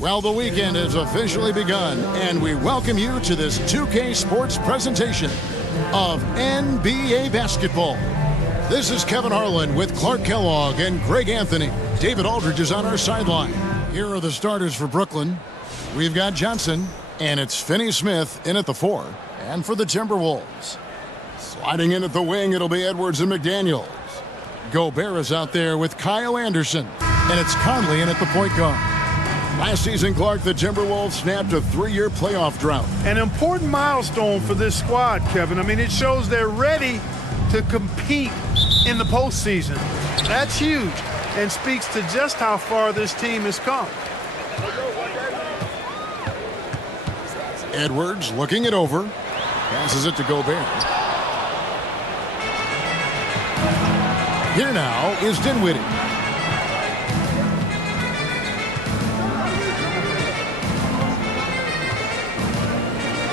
Well, the weekend has officially begun, and we welcome you to this 2K Sports presentation of NBA basketball. This is Kevin Harlan with Clark Kellogg and Greg Anthony. David Aldridge is on our sideline. Here are the starters for Brooklyn. We've got Johnson, and it's Finney-Smith in at the 4. And for the Timberwolves, sliding in at the wing, it'll be Edwards and McDaniels. Gobert is out there with Kyle Anderson, and it's Conley in at the point guard. Last season, Clark, the Timberwolves snapped a 3-year playoff drought. An important milestone for this squad, Kevin. I mean, it shows they're ready to compete in the postseason. That's huge and speaks to just how far this team has come. Edwards looking it over. Passes it to Gobert. Here now is Dinwiddie.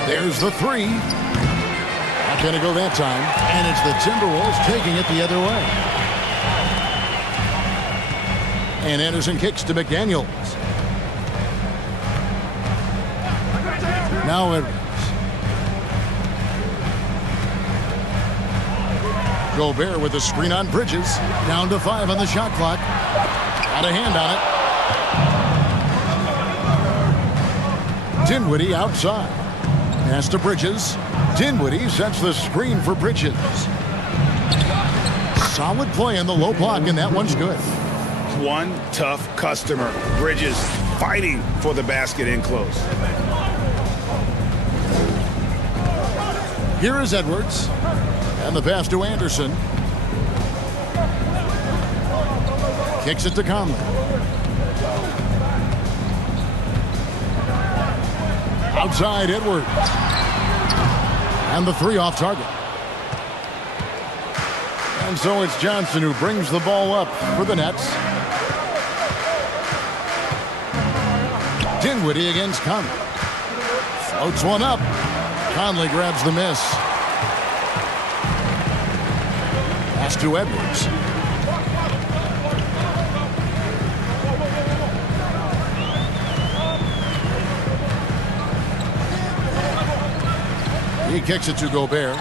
There's the 3. Not going to go that time. And it's the Timberwolves taking it the other way. And Anderson kicks to McDaniels. Now Edwards. Gobert with a screen on Bridges. Down to 5 on the shot clock. Got a hand on it. Dinwiddie outside. Pass to Bridges. Dinwiddie sets the screen for Bridges. Solid play in the low block, and that one's good. One tough customer. Bridges fighting for the basket in close. Here is Edwards. And the pass to Anderson. Kicks it to Conley. Outside Edwards. And the 3 off target. And so it's Johnson who brings the ball up for the Nets. Dinwiddie against Conley. Floats one up. Conley grabs the miss. Pass to Edwards. He kicks it to Gobert.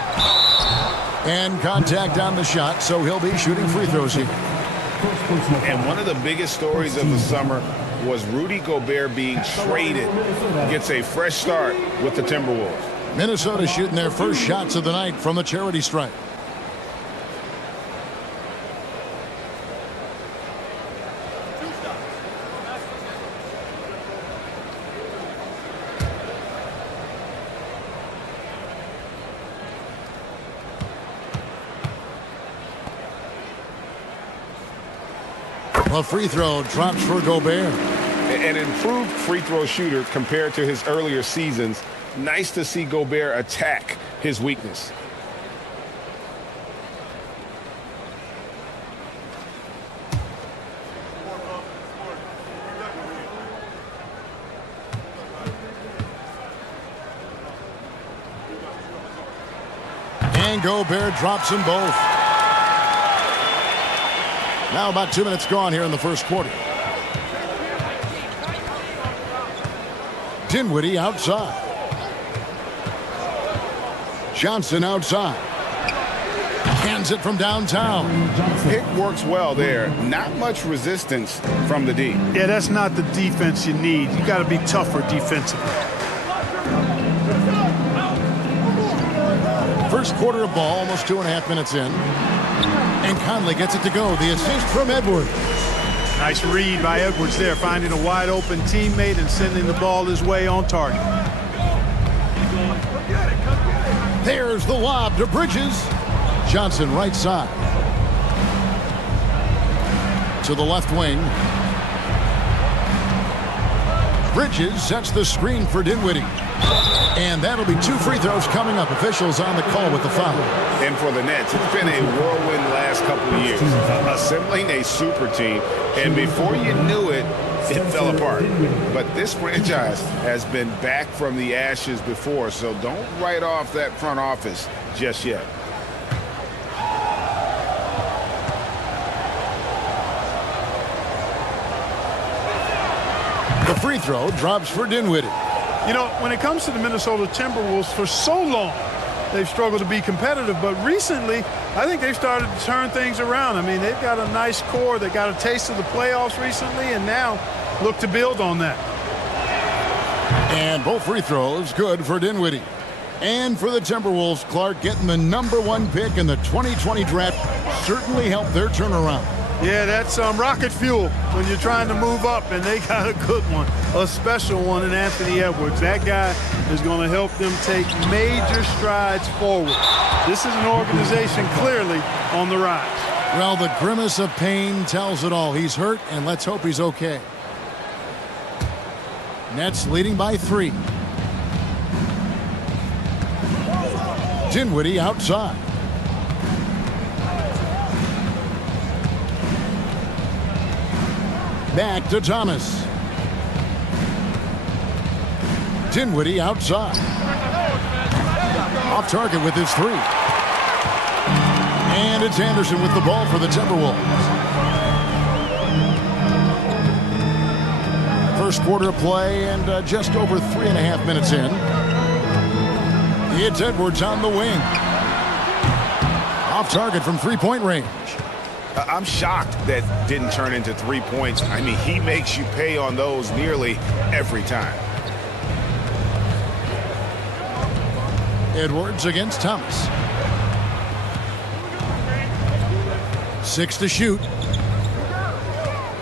And contact on the shot, so he'll be shooting free throws here. And one of the biggest stories of the summer was Rudy Gobert being traded. Gets a fresh start with the Timberwolves. Minnesota shooting their first shots of the night from the charity stripe. A free throw drops for Gobert. An improved free throw shooter compared to his earlier seasons. Nice to see Gobert attack his weakness. And Gobert drops them both. Now about 2 minutes gone here in the first quarter. Dinwiddie outside. Johnson outside. Hands it from downtown. Pick works well there. Not much resistance from the D. Yeah, that's not the defense you need. You got to be tougher defensively. First quarter of ball, almost 2.5 minutes in. And Conley gets it to go. The assist from Edwards. Nice read by Edwards there, finding a wide open teammate and sending the ball his way on target. There's the lob to Bridges. Johnson right side. To the left wing. Bridges sets the screen for Dinwiddie. And that'll be 2 free throws coming up. Officials on the call with the foul. And for the Nets, it's been a whirlwind last couple of years. Assembling a super team, and before you knew it, it fell apart. But this franchise has been back from the ashes before, so don't write off that front office just yet. The free throw drops for Dinwiddie. You know, when it comes to the Minnesota Timberwolves, for so long, they've struggled to be competitive. But recently, I think they've started to turn things around. I mean, they've got a nice core. They got a taste of the playoffs recently, and now look to build on that. And both free throws good for Dinwiddie. And for the Timberwolves, Clark, getting the #1 pick in the 2020 draft certainly helped their turnaround. Yeah, that's rocket fuel when you're trying to move up, and they got a good one, a special one in Anthony Edwards. That guy is going to help them take major strides forward. This is an organization clearly on the rise. Well, the grimace of pain tells it all. He's hurt, and let's hope he's okay. Nets leading by 3. Dinwiddie outside. Back to Thomas. Dinwiddie outside. Off target with his 3. And it's Anderson with the ball for the Timberwolves. First quarter of play and just over 3.5 minutes in. It's Edwards on the wing. Off target from 3-point range. I'm shocked that didn't turn into 3 points. I mean, he makes you pay on those nearly every time. Edwards against Thomas. 6 to shoot.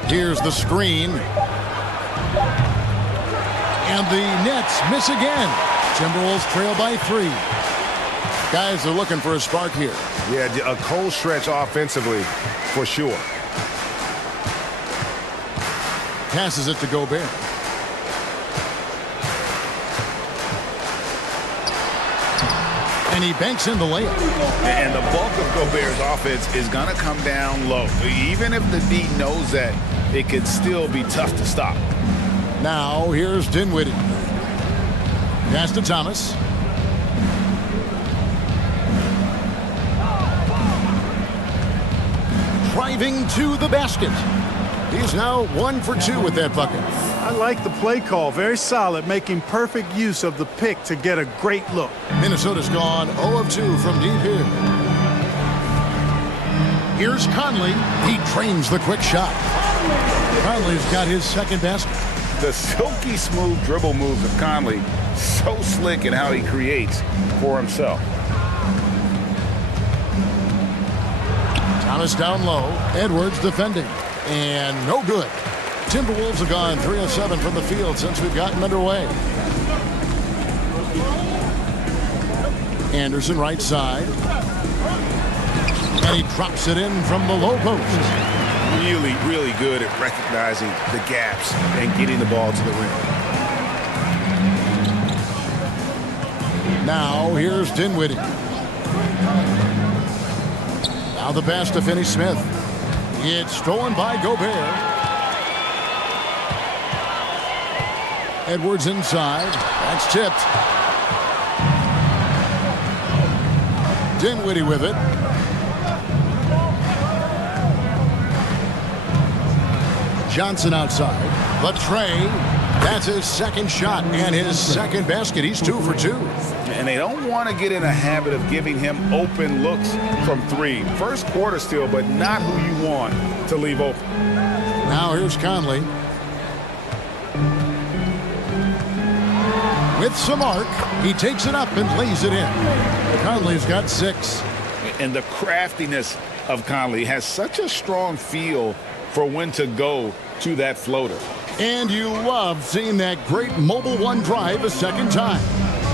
Here's the screen. And the Nets miss again. Timberwolves trail by 3. Guys are looking for a spark here. Yeah, a cold stretch offensively for sure. Passes it to Gobert. And he banks in the layup. And the bulk of Gobert's offense is going to come down low. Even if the D knows that, it could still be tough to stop. Now here's Dinwiddie. Pass to Thomas. Driving to the basket. He's now 1 for 2 with that bucket. I like the play call. Very solid, making perfect use of the pick to get a great look. Minnesota's gone 0 of 2 from deep here. Here's Conley. He trains the quick shot. Conley's got his second basket. The silky smooth dribble moves of Conley, so slick in how he creates for himself. Thomas down low. Edwards defending. And no good. Timberwolves have gone 3 of 7 from the field since we've gotten underway. Anderson right side. And he drops it in from the low post. Really, really good at recognizing the gaps and getting the ball to the rim. Now here's Dinwiddie. Now the pass to Finney-Smith. It's stolen by Gobert. Edwards inside. That's tipped. Dinwiddie with it. Johnson outside. Latre. That's his second shot and his second basket. He's 2 for 2. And they don't want to get in a habit of giving him open looks from 3. First quarter still, but not who you want to leave open. Now here's Conley. With some arc, he takes it up and lays it in. Conley's got 6. And the craftiness of Conley has such a strong feel for when to go to that floater. And you love seeing that great mobile one drive a second time.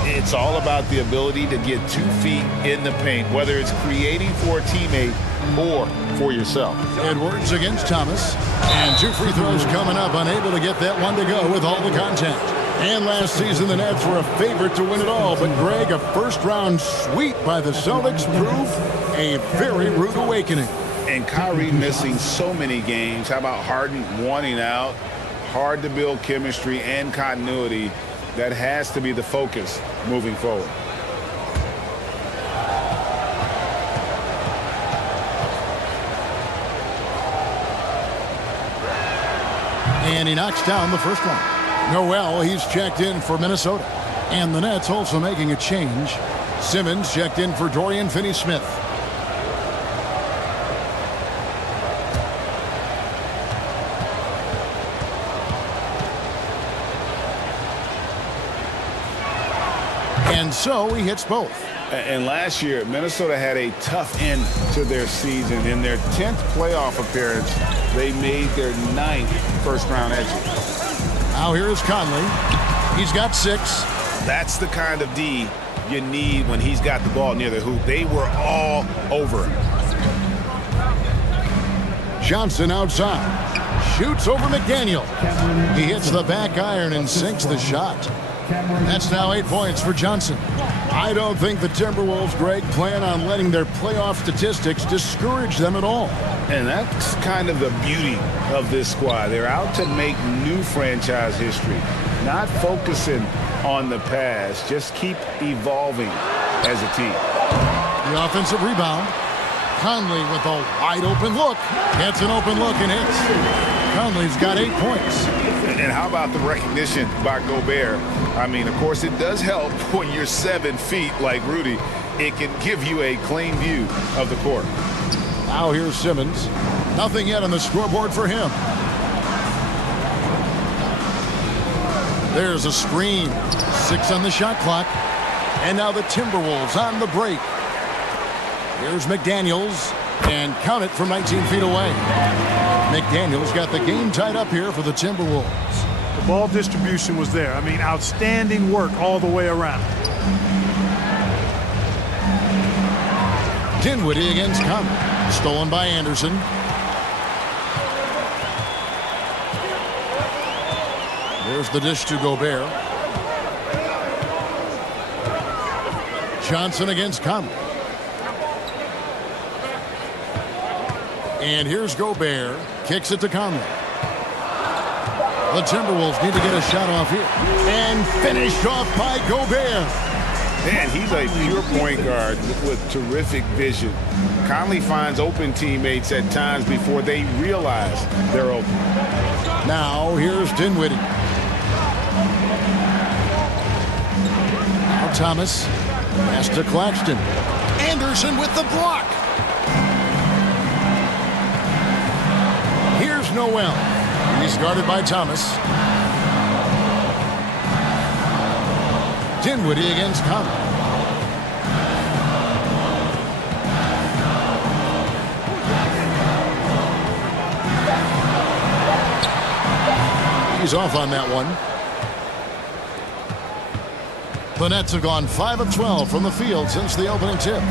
It's all about the ability to get 2 feet in the paint, whether it's creating for a teammate or for yourself. Edwards against Thomas. And 2 free throws coming up, unable to get that one to go with all the contact. And last season, the Nets were a favorite to win it all. But, Greg, a first-round sweep by the Celtics proved a very rude awakening. And Kyrie missing so many games. How about Harden wanting out? Hard to build chemistry and continuity. That has to be the focus moving forward. And he knocks down the first one. Noel, he's checked in for Minnesota. And the Nets also making a change. Simmons checked in for Dorian Finney-Smith. And so he hits both. And last year, Minnesota had a tough end to their season. In their 10th playoff appearance, they made their 9th first-round exit. Now here is Conley. He's got 6. That's the kind of D you need when he's got the ball near the hoop. They were all over him. Johnson outside. Shoots over McDaniel. He hits the back iron and sinks the shot. That's now 8 points for Johnson. I don't think the Timberwolves, Greg, plan on letting their playoff statistics discourage them at all. And that's kind of the beauty of this squad. They're out to make new franchise history, not focusing on the past. Just keep evolving as a team. The offensive rebound. Conley with a wide open look. Gets an open look and hits. Conley's got 8 points. And how about the recognition by Gobert? I mean, of course, it does help when you're 7 feet like Rudy. It can give you a clean view of the court. Now here's Simmons. Nothing yet on the scoreboard for him. There's a screen. 6 on the shot clock. And now the Timberwolves on the break. Here's McDaniels. And count it from 19 feet away. McDaniels got the game tied up here for the Timberwolves. The ball distribution was there. I mean, outstanding work all the way around. Dinwiddie against Conley. Stolen by Anderson. There's the dish to Gobert. Johnson against Conley. And here's Gobert. Kicks it to Conley. The Timberwolves need to get a shot off here. And finished off by Gobert. Man, he's a pure point guard with terrific vision. Conley finds open teammates at times before they realize they're open. Now here's Dinwiddie. Now Thomas. Pass to Claxton. Anderson with the block. Here's Noel. He's guarded by Thomas. Dinwiddie against Conley. He's off on that one. The Nets have gone 5 of 12 from the field since the opening tip.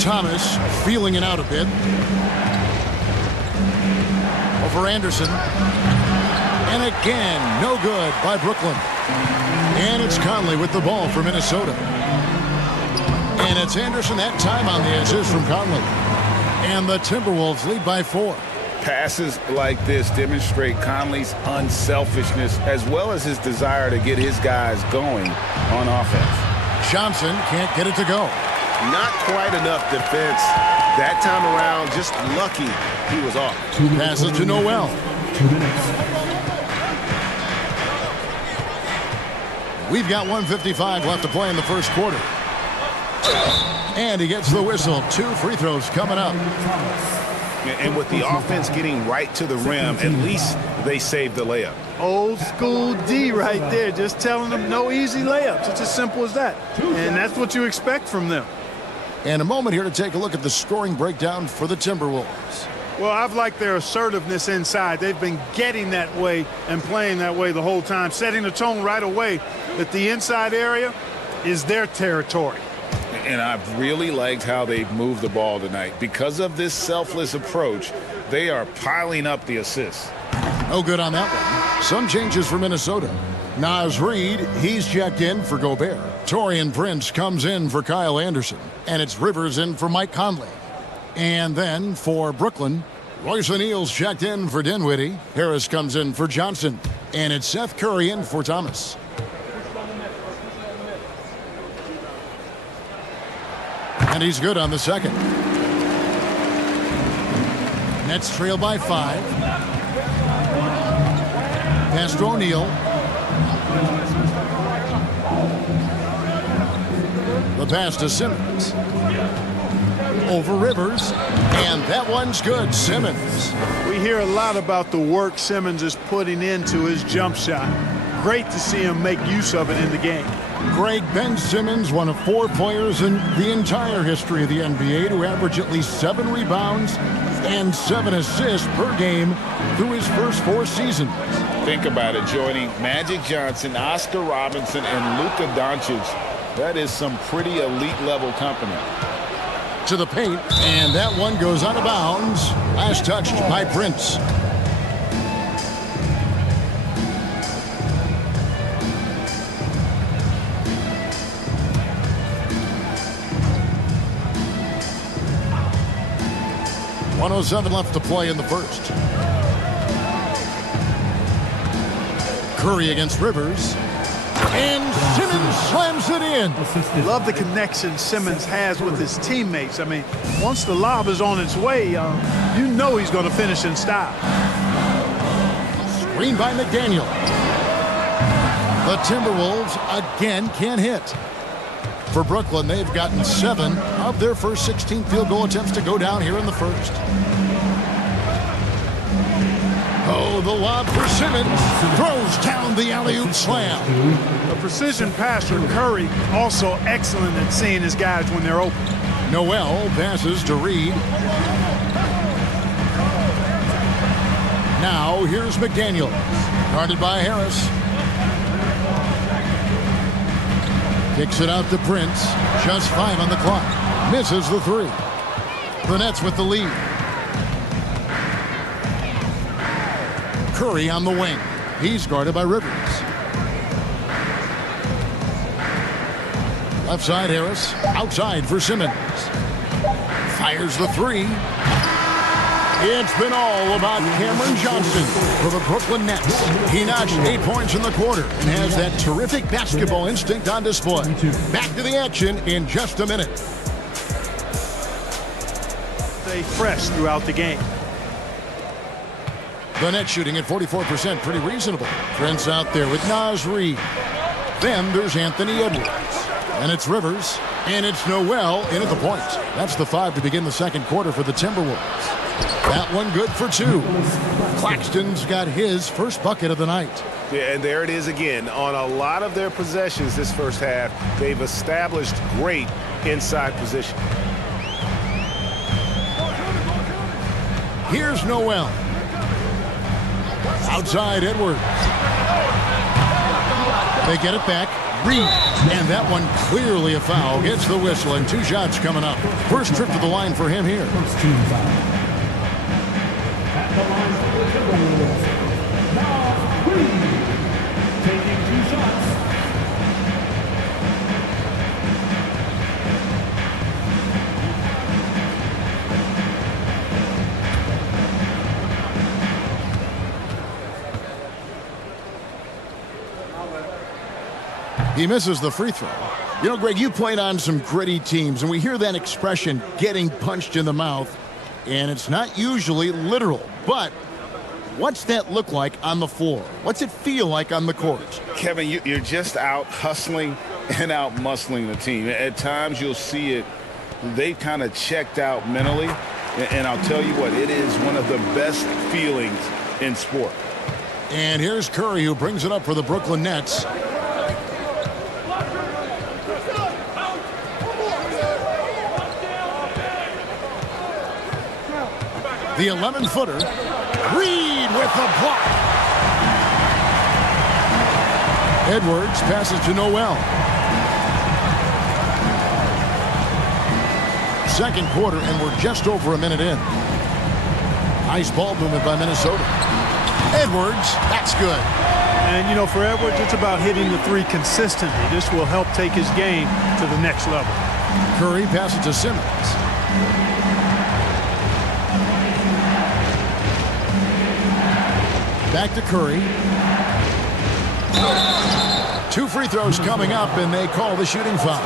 Thomas feeling it out a bit. Over Anderson. And again, no good by Brooklyn. And it's Conley with the ball for Minnesota. And it's Anderson that time on the assist from Conley. And the Timberwolves lead by 4. Passes like this demonstrate Conley's unselfishness as well as his desire to get his guys going on offense. Johnson can't get it to go. Not quite enough defense that time around. Just lucky he was off. Passes to Noel. 2 minutes. We've got 1:55 left to play in the first quarter. And he gets the whistle. 2 free throws coming up. And with the offense getting right to the rim, at least they saved the layup. Old school D right there, just telling them no easy layups. It's as simple as that. And that's what you expect from them. And a moment here to take a look at the scoring breakdown for the Timberwolves. Well, I've liked their assertiveness inside. They've been getting that way and playing that way the whole time, setting the tone right away that the inside area is their territory. And I've really liked how they've moved the ball tonight. Because of this selfless approach, they are piling up the assists. No good on that one. Some changes for Minnesota. Naz Reid, he's checked in for Gobert. Taurean Prince comes in for Kyle Anderson. And it's Rivers in for Mike Conley. And then for Brooklyn, Royce O'Neal's checked in for Dinwiddie. Harris comes in for Johnson. And it's Seth Curry in for Thomas. And he's good on the second. Nets trail by 5. Pass to O'Neal. The pass to Simmons. Over Rivers. And that one's good. Simmons. We hear a lot about the work Simmons is putting into his jump shot. Great to see him make use of it in the game. Greg, Ben Simmons, one of 4 players in the entire history of the NBA to average at least 7 rebounds and 7 assists per game through his first 4 seasons. Think about it, joining Magic Johnson, Oscar Robinson, and Luka Doncic. That is some pretty elite level company. To the paint, and that one goes out of bounds. Last touched by Prince. .107 left to play in the first. Curry against Rivers. And Simmons slams it in. Love the connection Simmons has with his teammates. I mean, once the lob is on its way, you know he's going to finish in style. Screen by McDaniel. The Timberwolves again can't hit. For Brooklyn, they've gotten 7 of their first 16 field goal attempts to go down here in the first. Oh, the lob for Simmons. Throws down the alley-oop slam. A precision passer, Curry, also excellent at seeing his guys when they're open. Noel passes to Reed. Now here's McDaniel. Guarded by Harris. Kicks it out to Prince. Just 5 on the clock. Misses the 3. The Nets with the lead. Curry on the wing. He's guarded by Rivers. Left side Harris. Outside for Simmons. Fires the 3. It's been all about Cameron Johnson for the Brooklyn Nets. He notched 8 points in the quarter and has that terrific basketball instinct on display. Back to the action in just a minute. Stay fresh throughout the game. The Nets shooting at 44%, pretty reasonable. Prince out there with Naz Reid. Then there's Anthony Edwards. And it's Rivers. And it's Noel in at the point. That's the 5 to begin the second quarter for the Timberwolves. That one good for 2. Claxton's got his first bucket of the night. Yeah, and there it is again. On a lot of their possessions this first half, they've established great inside position. Here's Noel. Outside Edwards. They get it back. Reed. And that one clearly a foul. Gets the whistle and 2 shots coming up. First trip to the line for him here. At the line for the Timberwolves, now Reed, taking 2 shots. He misses the free throw. You know, Greg, you played on some gritty teams, and we hear that expression, getting punched in the mouth, and it's not usually literal. But what's that look like on the floor? What's it feel like on the court? Kevin, you're just out hustling and out muscling the team. At times you'll see it, they kind of checked out mentally, and I'll tell you what, it is one of the best feelings in sport. And here's Curry, who brings it up for the Brooklyn Nets. The 11-footer. Reed with the block. Edwards passes to Noel. Second quarter, and we're just over a minute in. Nice ball movement by Minnesota. Edwards, that's good. And, you know, for Edwards, it's about hitting the 3 consistently. This will help take his game to the next level. Curry passes to Simmons. Back to Curry. 2 free throws coming up, and they call the shooting foul.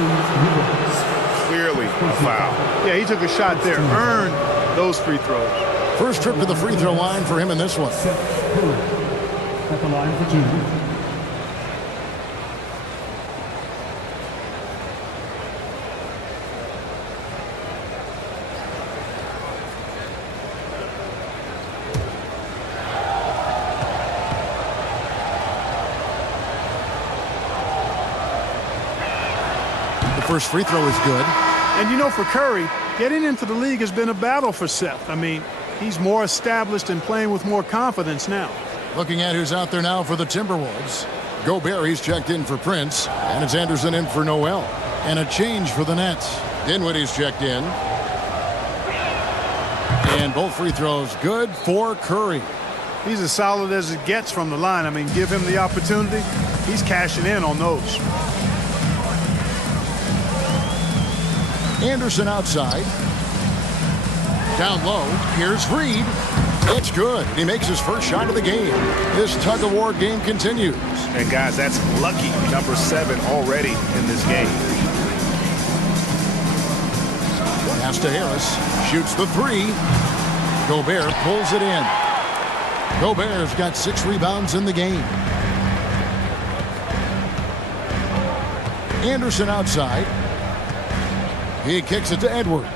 Clearly a foul. Yeah, he took a shot there, earned those free throws. First trip to the free throw line for him in this one. At the line for 2. The first free throw is good. And you know, for Curry, getting into the league has been a battle for Seth. I mean, he's more established and playing with more confidence now. Looking at who's out there now for the Timberwolves. Gobert, he's checked in for Prince. And it's Anderson in for Noel. And a change for the Nets. Dinwiddie's checked in. And both free throws good for Curry. He's as solid as it gets from the line. I mean, give him the opportunity. He's cashing in on those. Anderson outside. Down low. Here's Reed. It's good. He makes his first shot of the game. This tug-of-war game continues. And guys, that's lucky number 7 already in this game. Pass to Harris. Shoots the 3. Gobert pulls it in. Gobert's got 6 rebounds in the game. Anderson outside. He kicks it to Edwards.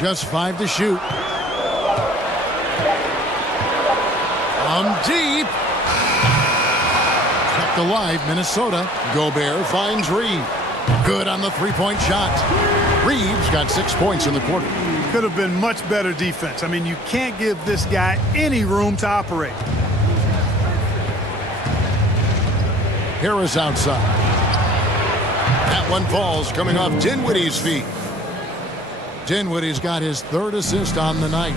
Just 5 to shoot. From deep. Kept alive, Minnesota. Gobert finds Reed. Good on the three-point shot. Reed's got 6 points in the quarter. Could have been much better defense. I mean, you can't give this guy any room to operate. Harris outside. That one falls coming off Dinwiddie's feet. Dinwiddie's got his 3rd assist on the night.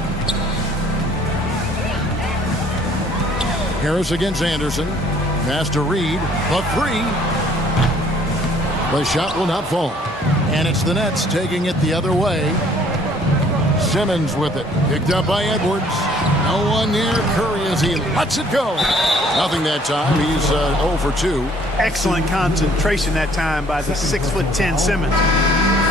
Harris against Anderson. Pass to Reed. The 3. The shot will not fall. And it's the Nets taking it the other way. Simmons with it. Picked up by Edwards. No one near Curry as he lets it go. Nothing that time. He's 0 for 2. Excellent concentration that time by the 6'10" Simmons.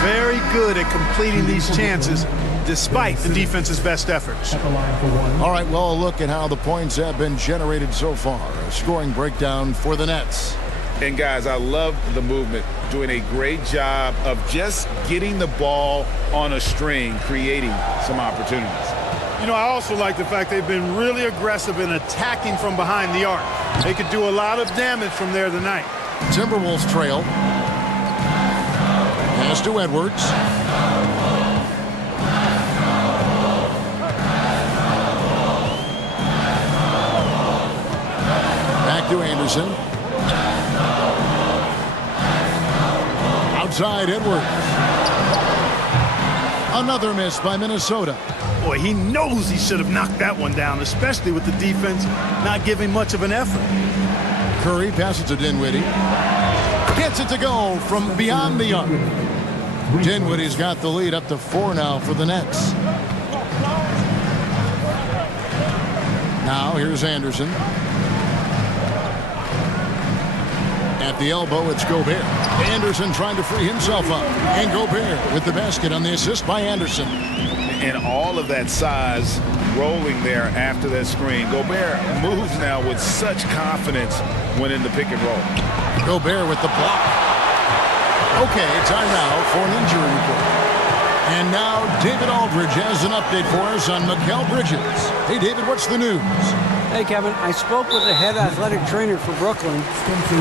Very good at completing these chances despite the defense's best efforts. At the line for 1. All right, well, a look at how the points have been generated so far. A scoring breakdown for the Nets. And guys, I love the movement. Doing a great job of just getting the ball on a string, creating some opportunities. You know, I also like the fact they've been really aggressive in attacking from behind the arc. They could do a lot of damage from there tonight. Timberwolves trail. Pass to Edwards. Back to Anderson. Outside Edwards. Another miss by Minnesota. Boy, he knows he should have knocked that one down, especially with the defense not giving much of an effort. Curry passes to Dinwiddie. Gets it to go from beyond the arc. Dinwiddie's got the lead up to 4 now for the Nets. Now here's Anderson. At the elbow, it's Gobert. Anderson trying to free himself up. And Gobert with the basket on the assist by Anderson. And all of that size rolling there after that screen. Gobert moves now with such confidence when in the pick and roll. Gobert with the block. Okay, time now for an injury report. And now David Aldridge has an update for us on Mikal Bridges. Hey, David, what's the news? Hey, Kevin, I spoke with the head athletic trainer for Brooklyn.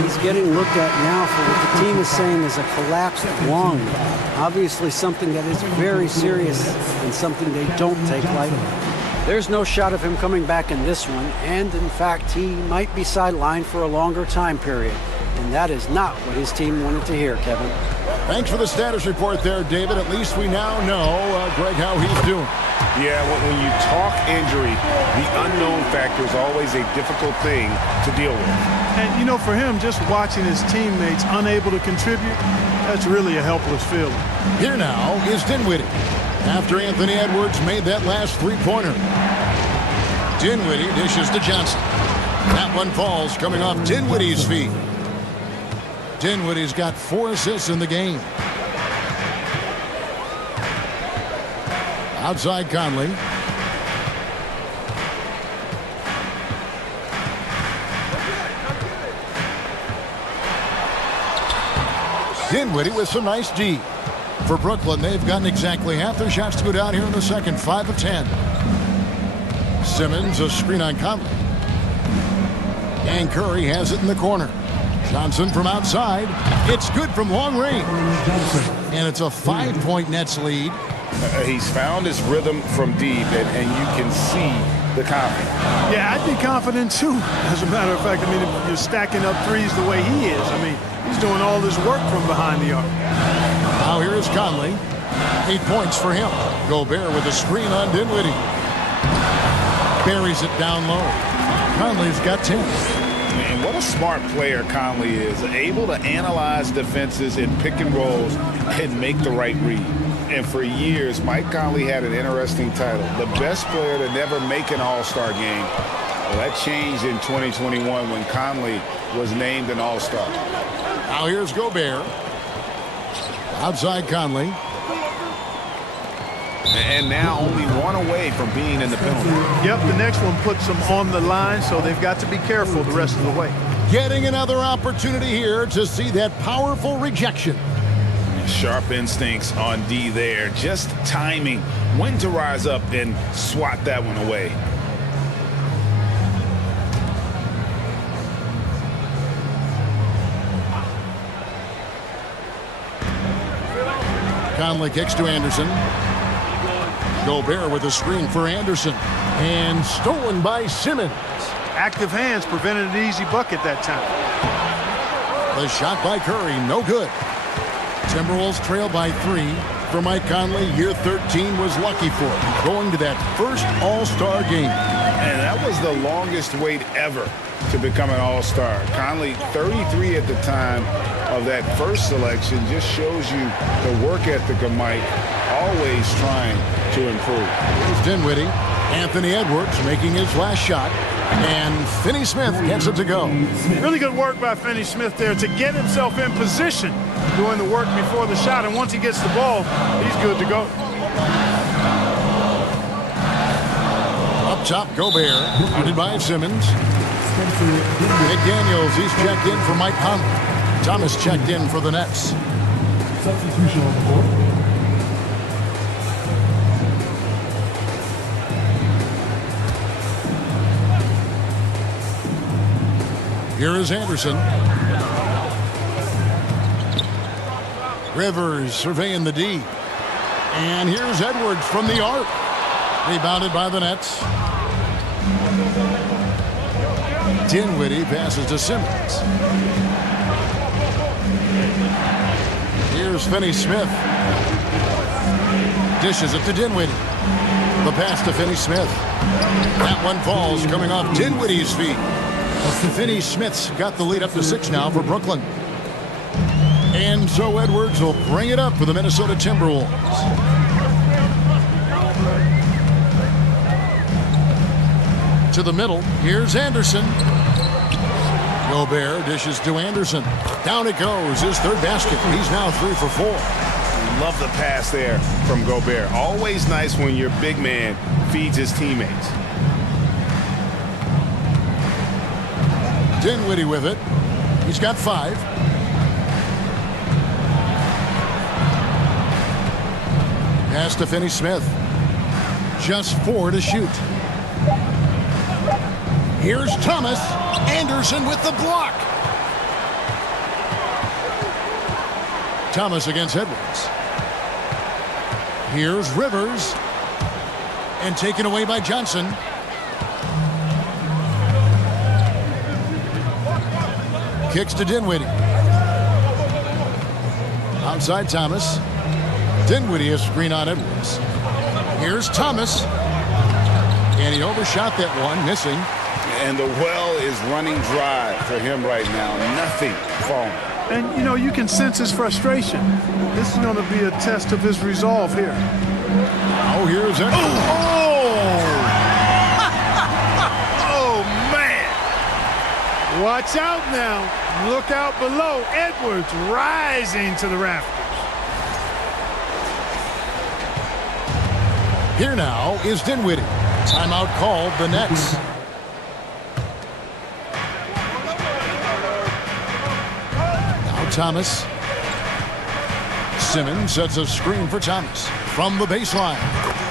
He's getting looked at now for what the team is saying is a collapsed lung. Obviously something that is very serious and something they don't take lightly. There's no shot of him coming back in this one, and in fact, he might be sidelined for a longer time period. And that is not what his team wanted to hear, Kevin. Thanks for the status report there, David. At least we now know, Greg, how he's doing. Yeah, when you talk injury, the unknown factor is always a difficult thing to deal with. And, you know, for him, just watching his teammates unable to contribute, that's really a helpless feeling. Here now is Dinwiddie. After Anthony Edwards made that last three-pointer. Dinwiddie dishes to Johnson. That one falls coming off Dinwiddie's feet. Dinwiddie's got 4 assists in the game. Outside Conley. Dinwiddie with some nice D. For Brooklyn, they've gotten exactly half their shots to go down here in the second, 5 of 10. Simmons, a screen on Conley. And Curry has it in the corner. Johnson from outside. It's good from long range. And it's a 5-point Nets lead. He's found his rhythm from deep, and you can see the confidence. Yeah, I'd be confident too. As a matter of fact, I mean, if you're stacking up threes the way he is, I mean, he's doing all this work from behind the arc. Now here is Conley. 8 points for him. Gobert with a screen on Dinwiddie. Buries it down low. Conley's got 10. And what a smart player Conley is. Able to analyze defenses in pick and rolls and make the right read. And for years, Mike Conley had an interesting title. The best player to never make an All-Star game. Well, that changed in 2021 when Conley was named an All-Star. Now here's Gobert. Outside Conley. And now only one away from being in the penalty. Yep, the next one puts them on the line, so they've got to be careful the rest of the way. Getting another opportunity here to see that powerful rejection. Sharp instincts on D there. Just timing when to rise up and swat that one away. Conley kicks to Anderson. Gobert with a screen for Anderson. And stolen by Simmons. Active hands prevented an easy bucket that time. The shot by Curry, no good. Timberwolves trail by 3. For Mike Conley, year 13 was lucky for him, going to that first All-Star game. And that was the longest wait ever to become an All-Star. Conley, 33 at the time of that first selection, just shows you the work ethic of Mike, always trying to improve. Here's Dinwiddie. Anthony Edwards making his last shot. And Finney-Smith gets it to go. Really good work by Finney-Smith there to get himself in position, doing the work before the shot. And once he gets the ball, he's good to go. Up top, Gobert, guarded by Simmons. McDaniels, he's checked in for Mike Conley. Thomas checked in for the Nets. Substitution on the court. Here is Anderson. Rivers surveying the D. And here's Edwards from the arc. Rebounded by the Nets. Dinwiddie passes to Simmons. Here's Finney-Smith. Dishes it to Dinwiddie. The pass to Finney-Smith. That one falls coming off Dinwiddie's feet. Finney-Smith's got the lead up to 6 now for Brooklyn. And so Edwards will bring it up for the Minnesota Timberwolves. To the middle, here's Anderson. Gobert dishes to Anderson. Down it goes, his third basket. He's now 3 for 4. Love the pass there from Gobert. Always nice when your big man feeds his teammates. Dinwiddie with it. He's got 5. Pass to Finney-Smith. Just 4 to shoot. Here's Thomas. Anderson with the block. Thomas against Edwards. Here's Rivers. And taken away by Johnson. Kicks to Dinwiddie. Outside Thomas. Dinwiddie has screen on Edwards. Here's Thomas. And he overshot that one, missing. And the well is running dry for him right now. Nothing falling. And, you know, you can sense his frustration. This is going to be a test of his resolve here. Oh, here's Edwards. Oh, man. Watch out now. Look out below. Edwards rising to the rafters. Here now is Dinwiddie. Timeout called the Nets. Now Thomas. Simmons sets a screen for Thomas from the baseline.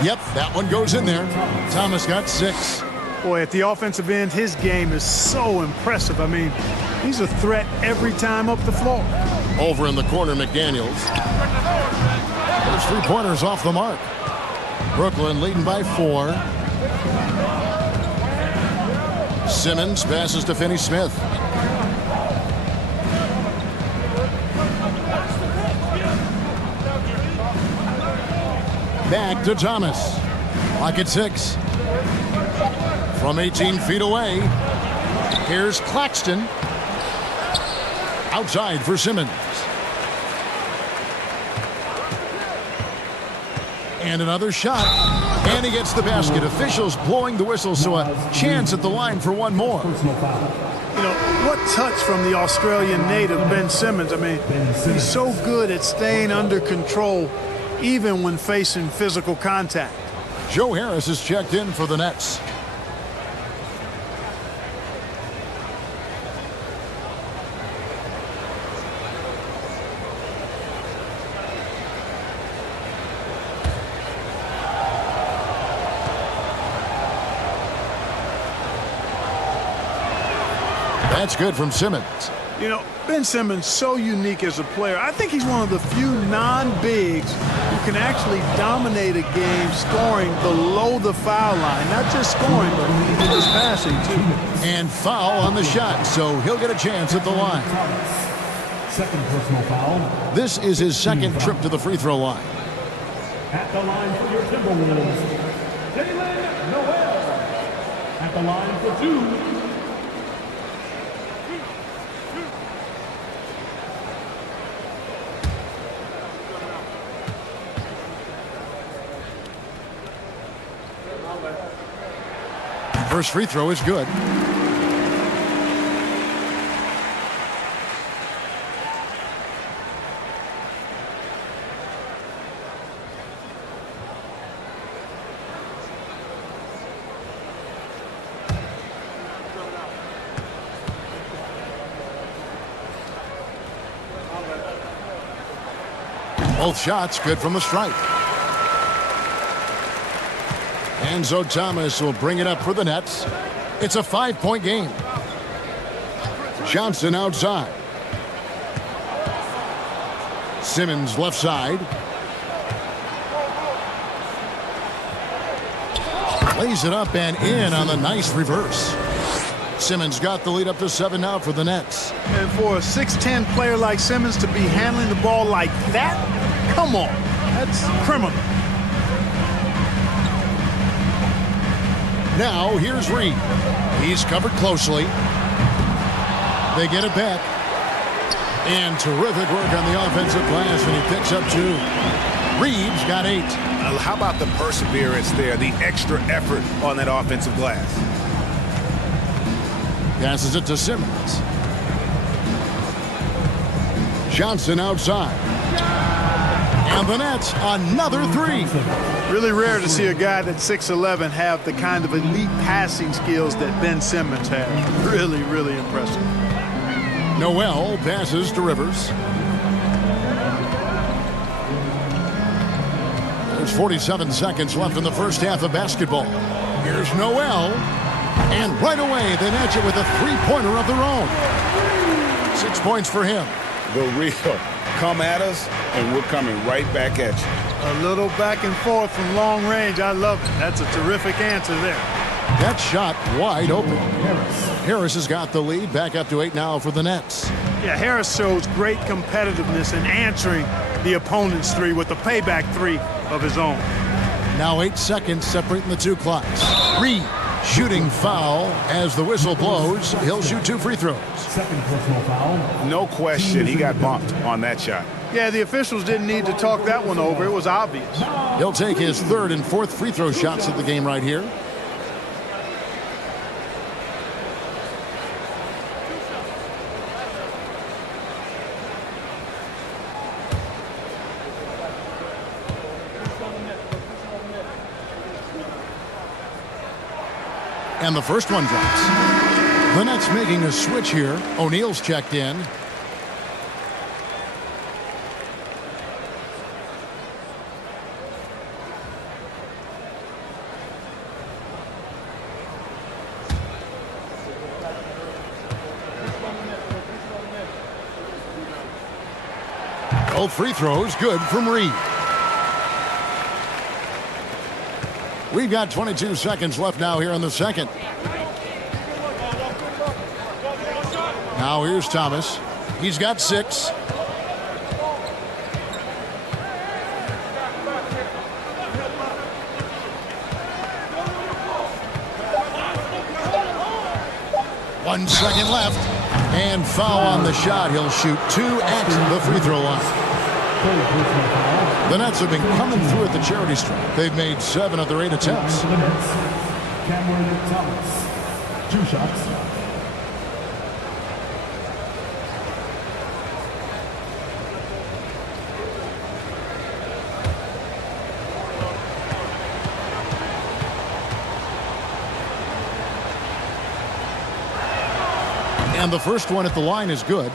Yep, that one goes in there. Thomas got 6. Boy, at the offensive end, his game is so impressive. I mean, he's a threat every time up the floor. Over in the corner, McDaniels. Those 3-pointers off the mark. Brooklyn leading by 4. Simmons passes to Finney-Smith. Back to Thomas. Clock at 6. From 18 feet away, here's Claxton. Outside for Simmons. And another shot. And he gets the basket. Officials blowing the whistle, so a chance at the line for one more. You know, what touch from the Australian native, Ben Simmons. I mean, he's so good at staying under control, even when facing physical contact. Joe Harris is checked in for the Nets. That's good from Simmons. You know, Ben Simmons, so unique as a player. I think he's one of the few non-bigs who can actually dominate a game scoring below the foul line. Not just scoring, but just passing, too. And foul on the shot, so he'll get a chance at the line. Second personal foul. This is his second trip to the free throw line. At the line for your Timberwolves, Jalen Noel. At the line for 2. First free throw is good. Both shots good from the stripe. Enzo Thomas will bring it up for the Nets. It's a 5-point game. Johnson outside. Simmons left side. Lays it up and in on the nice reverse. Simmons got the lead up to 7 now for the Nets. And for a 6'10 player like Simmons to be handling the ball like that, come on, that's criminal. Now here's Reed. He's covered closely. They get it back. And terrific work on the offensive glass, and he picks up 2. Reed's got 8. How about the perseverance there, the extra effort on that offensive glass? Passes it to Simmons. Johnson outside. And the Nets, another 3. Really rare to see a guy that's 6'11" have the kind of elite passing skills that Ben Simmons has. Really, really impressive. Noel passes to Rivers. There's 47 seconds left in the first half of basketball. Here's Noel. And right away, they match it with a 3-pointer of their own. 6 points for him. The real. Come at us, and we're coming right back at you. A little back and forth from long range. I love it. That's a terrific answer there. That shot wide open. Harris has got the lead. Back up to 8 now for the Nets. Yeah, Harris shows great competitiveness in answering the opponent's 3 with the payback 3 of his own. Now 8 seconds separating the 2 clocks. Reed shooting foul as the whistle blows. He'll shoot 2 free throws. Second personal foul. No question, he got bumped on that shot. Yeah, the officials didn't need to talk that one over. It was obvious. He'll take his 3rd and 4th free throw shots of the game right here. And the first one drops. The Nets making a switch here. O'Neal's checked in. Both free throws good from Reed. We've got 22 seconds left now here in the second. Now here's Thomas. He's got 6. One second left. And foul on the shot. He'll shoot 2 at the free throw line. The Nets have been coming through at the charity stripe. They've made 7 of their 8 attempts. Cameron Thomas, 2 shots. And the first one at the line is good.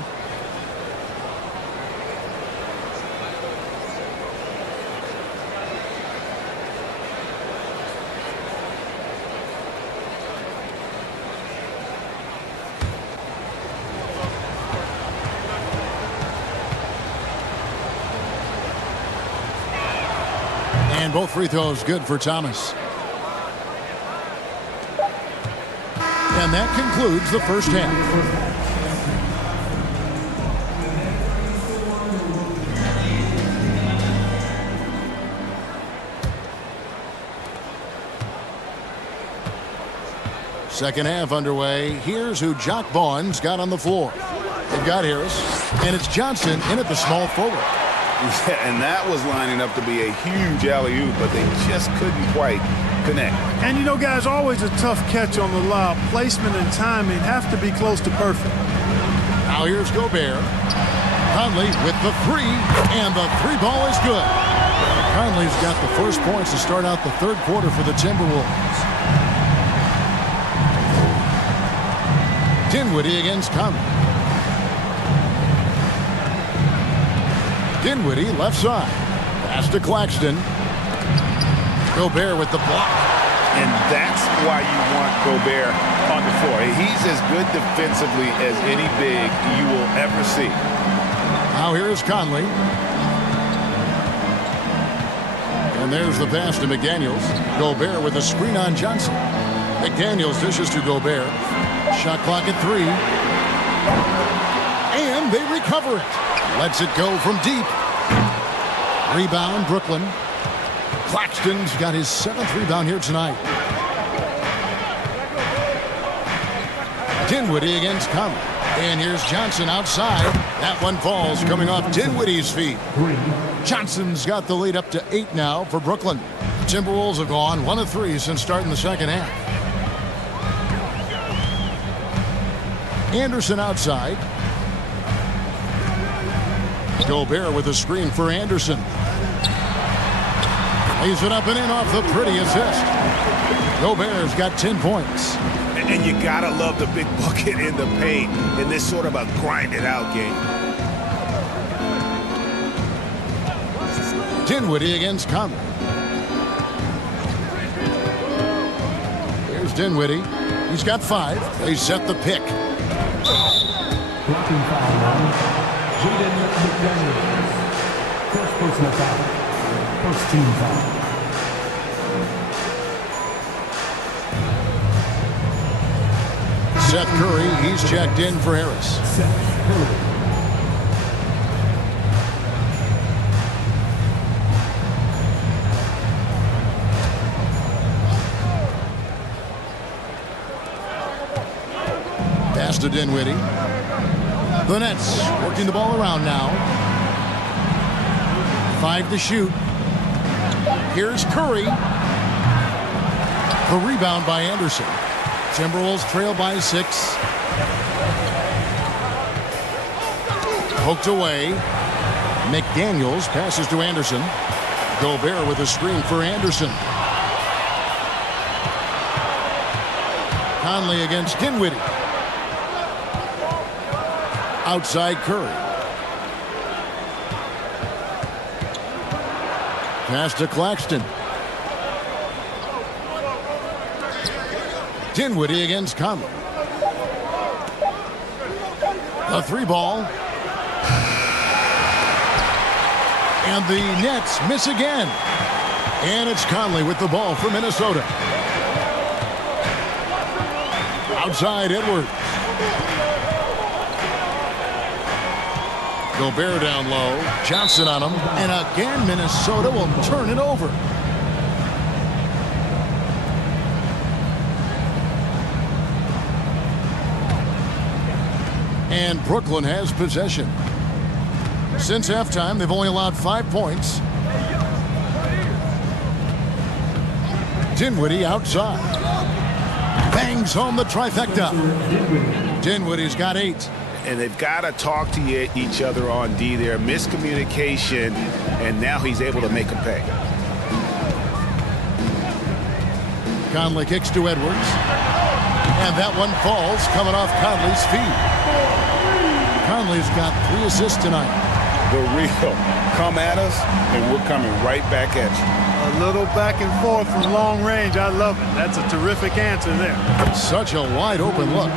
And both free throws good for Thomas. And that concludes the first half. Second half underway. Here's who Jock Vaughn's got on the floor. They've got Harris, and it's Johnson in at the small forward. Yeah, and that was lining up to be a huge alley-oop, but they just couldn't quite connect. And you know, guys, always a tough catch on the lob. Placement and timing have to be close to perfect. Now here's Gobert. Conley with the 3, and the 3 ball is good. Conley's got the first points to start out the third quarter for the Timberwolves. Dinwiddie against Conley. Dinwiddie left side. Pass to Claxton. Gobert with the block. And that's why you want Gobert on the floor. He's as good defensively as any big you will ever see. Now here's Conley. And there's the pass to McDaniels. Gobert with a screen on Johnson. McDaniels dishes to Gobert. Shot clock at 3. And they recover it. Lets it go from deep. Rebound, Brooklyn. Claxton's got his 7th rebound here tonight. Dinwiddie against Conley. And here's Johnson outside. That one falls coming off Dinwiddie's feet. Johnson's got the lead up to 8 now for Brooklyn. Timberwolves have gone 1 of 3 since starting the second half. Anderson outside. Gobert with a screen for Anderson. Lays it up and in off the pretty assist. Gobert's got 10 points. And you gotta love the big bucket in the paint in this sort of a grind-it-out game. Dinwiddie against Conley. Here's Dinwiddie. He's got 5. They set the pick. Blocking foul line, Jaden McDaniels. First personal foul. First team foul. Seth Curry, he's checked in for Harris. Seth Curry. Pass to Dinwiddie. The Nets working the ball around now. 5 to shoot. Here's Curry. The rebound by Anderson. Timberwolves trail by 6. Poked away. McDaniels passes to Anderson. Gobert with a screen for Anderson. Conley against Dinwiddie. Outside Curry. Pass to Claxton. Dinwiddie against Conley. The 3-ball. And the Nets miss again. And it's Conley with the ball for Minnesota. Outside Edwards. Gobert down low. Johnson on him. And again, Minnesota will turn it over. And Brooklyn has possession. Since halftime, they've only allowed 5 points. Dinwiddie outside. Bangs home the trifecta. Dinwiddie's got 8. And they've got to talk to each other on D there. Miscommunication, and now he's able to make them pay. Conley kicks to Edwards. And that one falls, coming off Conley's feet. Conley's got 3 assists tonight. The real come at us, and we're coming right back at you. A little back and forth from long range. I love it. That's a terrific answer there. Such a wide open look.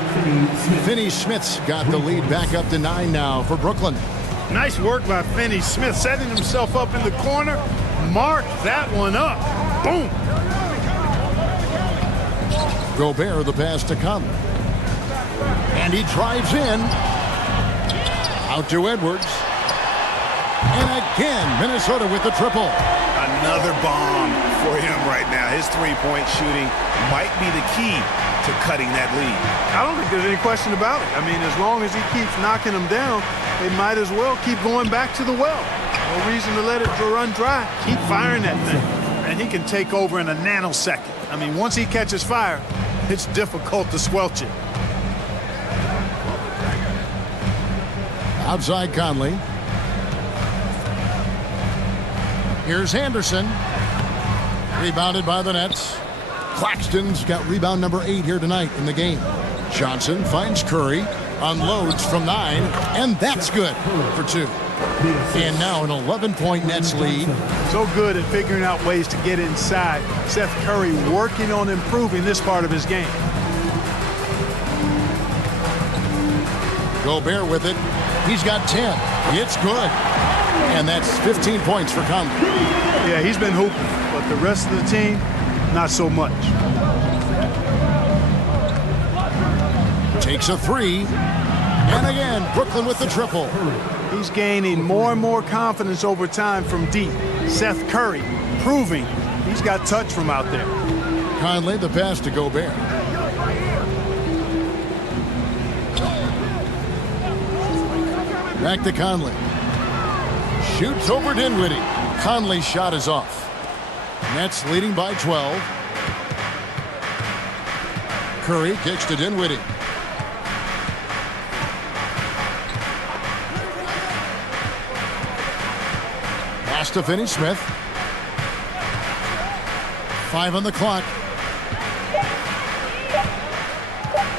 Finney-Smith's got the lead back up to 9 now for Brooklyn. Nice work by Finney-Smith, setting himself up in the corner. Mark that one up. Boom. Gobert the pass to Conley. And he drives in. Out to Edwards. And again, Minnesota with the triple. Another bomb for him right now. His three-point shooting might be the key to cutting that lead. I don't think there's any question about it. I mean, as long as he keeps knocking them down, they might as well keep going back to the well. No reason to let it run dry. Keep firing that thing. And he can take over in a nanosecond. I mean, once he catches fire, it's difficult to squelch it. Outside Conley. Here's Anderson. Rebounded by the Nets. Claxton's got rebound number 8 here tonight in the game. Johnson finds Curry. Unloads from 9. And that's good for 2. And now an 11-point Nets lead. So good at figuring out ways to get inside. Seth Curry working on improving this part of his game. Gobert with it. He's got 10. It's good. And that's 15 points for Conley. Yeah, he's been hooping, but the rest of the team, not so much. Takes a 3. And again, Brooklyn with the triple. He's gaining more and more confidence over time from deep. Seth Curry proving he's got touch from out there. Conley the pass to Gobert. Back to Conley. Shoots over Dinwiddie. Conley's shot is off. Nets leading by 12. Curry kicks to Dinwiddie. Pass to Finney-Smith. 5 on the clock.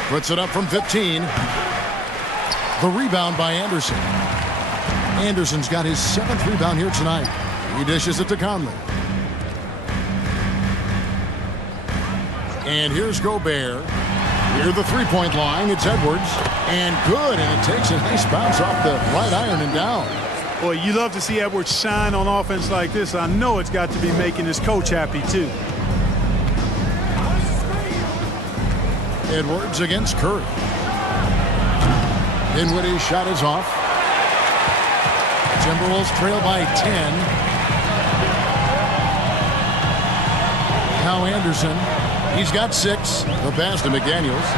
Puts it up from 15. The rebound by Anderson. Anderson's got his 7th rebound here tonight. He dishes it to Conley. And here's Gobert. Near the three-point line, it's Edwards. And good, and it takes a nice bounce off the right iron and down. Boy, you love to see Edwards shine on offense like this. I know it's got to be making his coach happy, too. Edwards against Curry. Dinwiddie's shot is off. Timberwolves trail by 10. Now Anderson. He's got 6. The pass to McDaniels.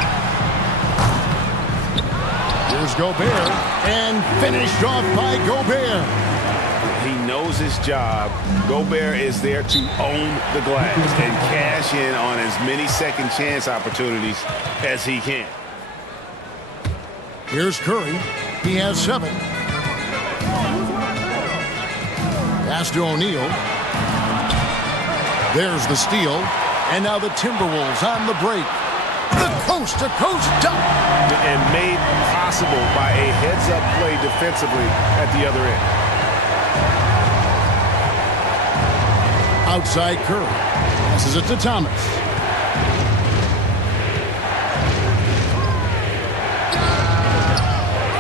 Here's Gobert. And finished off by Gobert. He knows his job. Gobert is there to own the glass and cash in on as many second chance opportunities as he can. Here's Curry. He has 7. Pass to O'Neal. There's the steal. And now the Timberwolves on the break. The coast-to-coast dunk. And made possible by a heads-up play defensively at the other end. Outside Curry. Passes it to Thomas.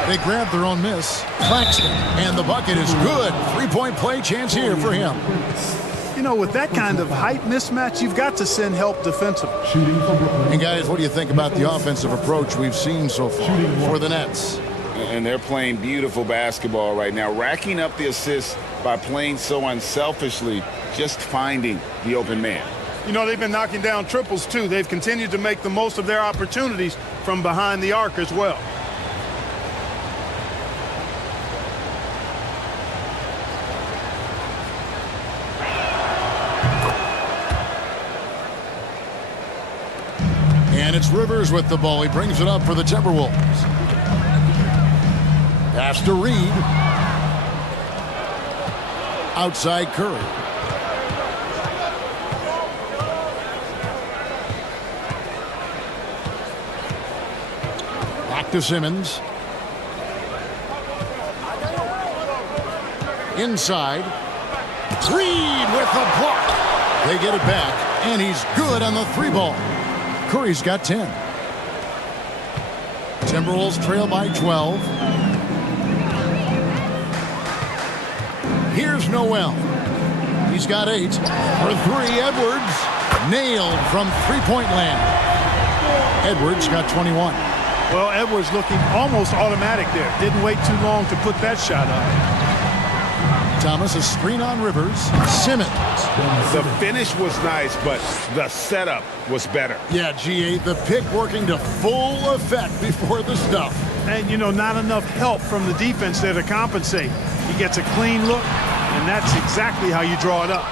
They grab their own miss. Claxton. And the bucket is good. Three-point play chance here for him. You know, with that kind of height mismatch, you've got to send help defensively. And guys, what do you think about the offensive approach we've seen so far for the Nets? And they're playing beautiful basketball right now, racking up the assists by playing so unselfishly, just finding the open man. You know, they've been knocking down triples, too. They've continued to make the most of their opportunities from behind the arc as well. And it's Rivers with the ball. He brings it up for the Timberwolves. Pass to Reed. Outside Curry. Back to Simmons. Inside. Reed with the block. They get it back, and he's good on the three ball. Curry's got 10. Timberwolves trail by 12. Here's Noel. He's got 8. For 3, Edwards. Nailed from three-point land. Edwards got 21. Well, Edwards looking almost automatic there. Didn't wait too long to put that shot up. Thomas, a screen on Rivers. Simmons. The finish was nice, but the setup was better. Yeah, GA, the pick working to full effect before the stuff. And, you know, not enough help from the defense there to compensate. He gets a clean look, and that's exactly how you draw it up.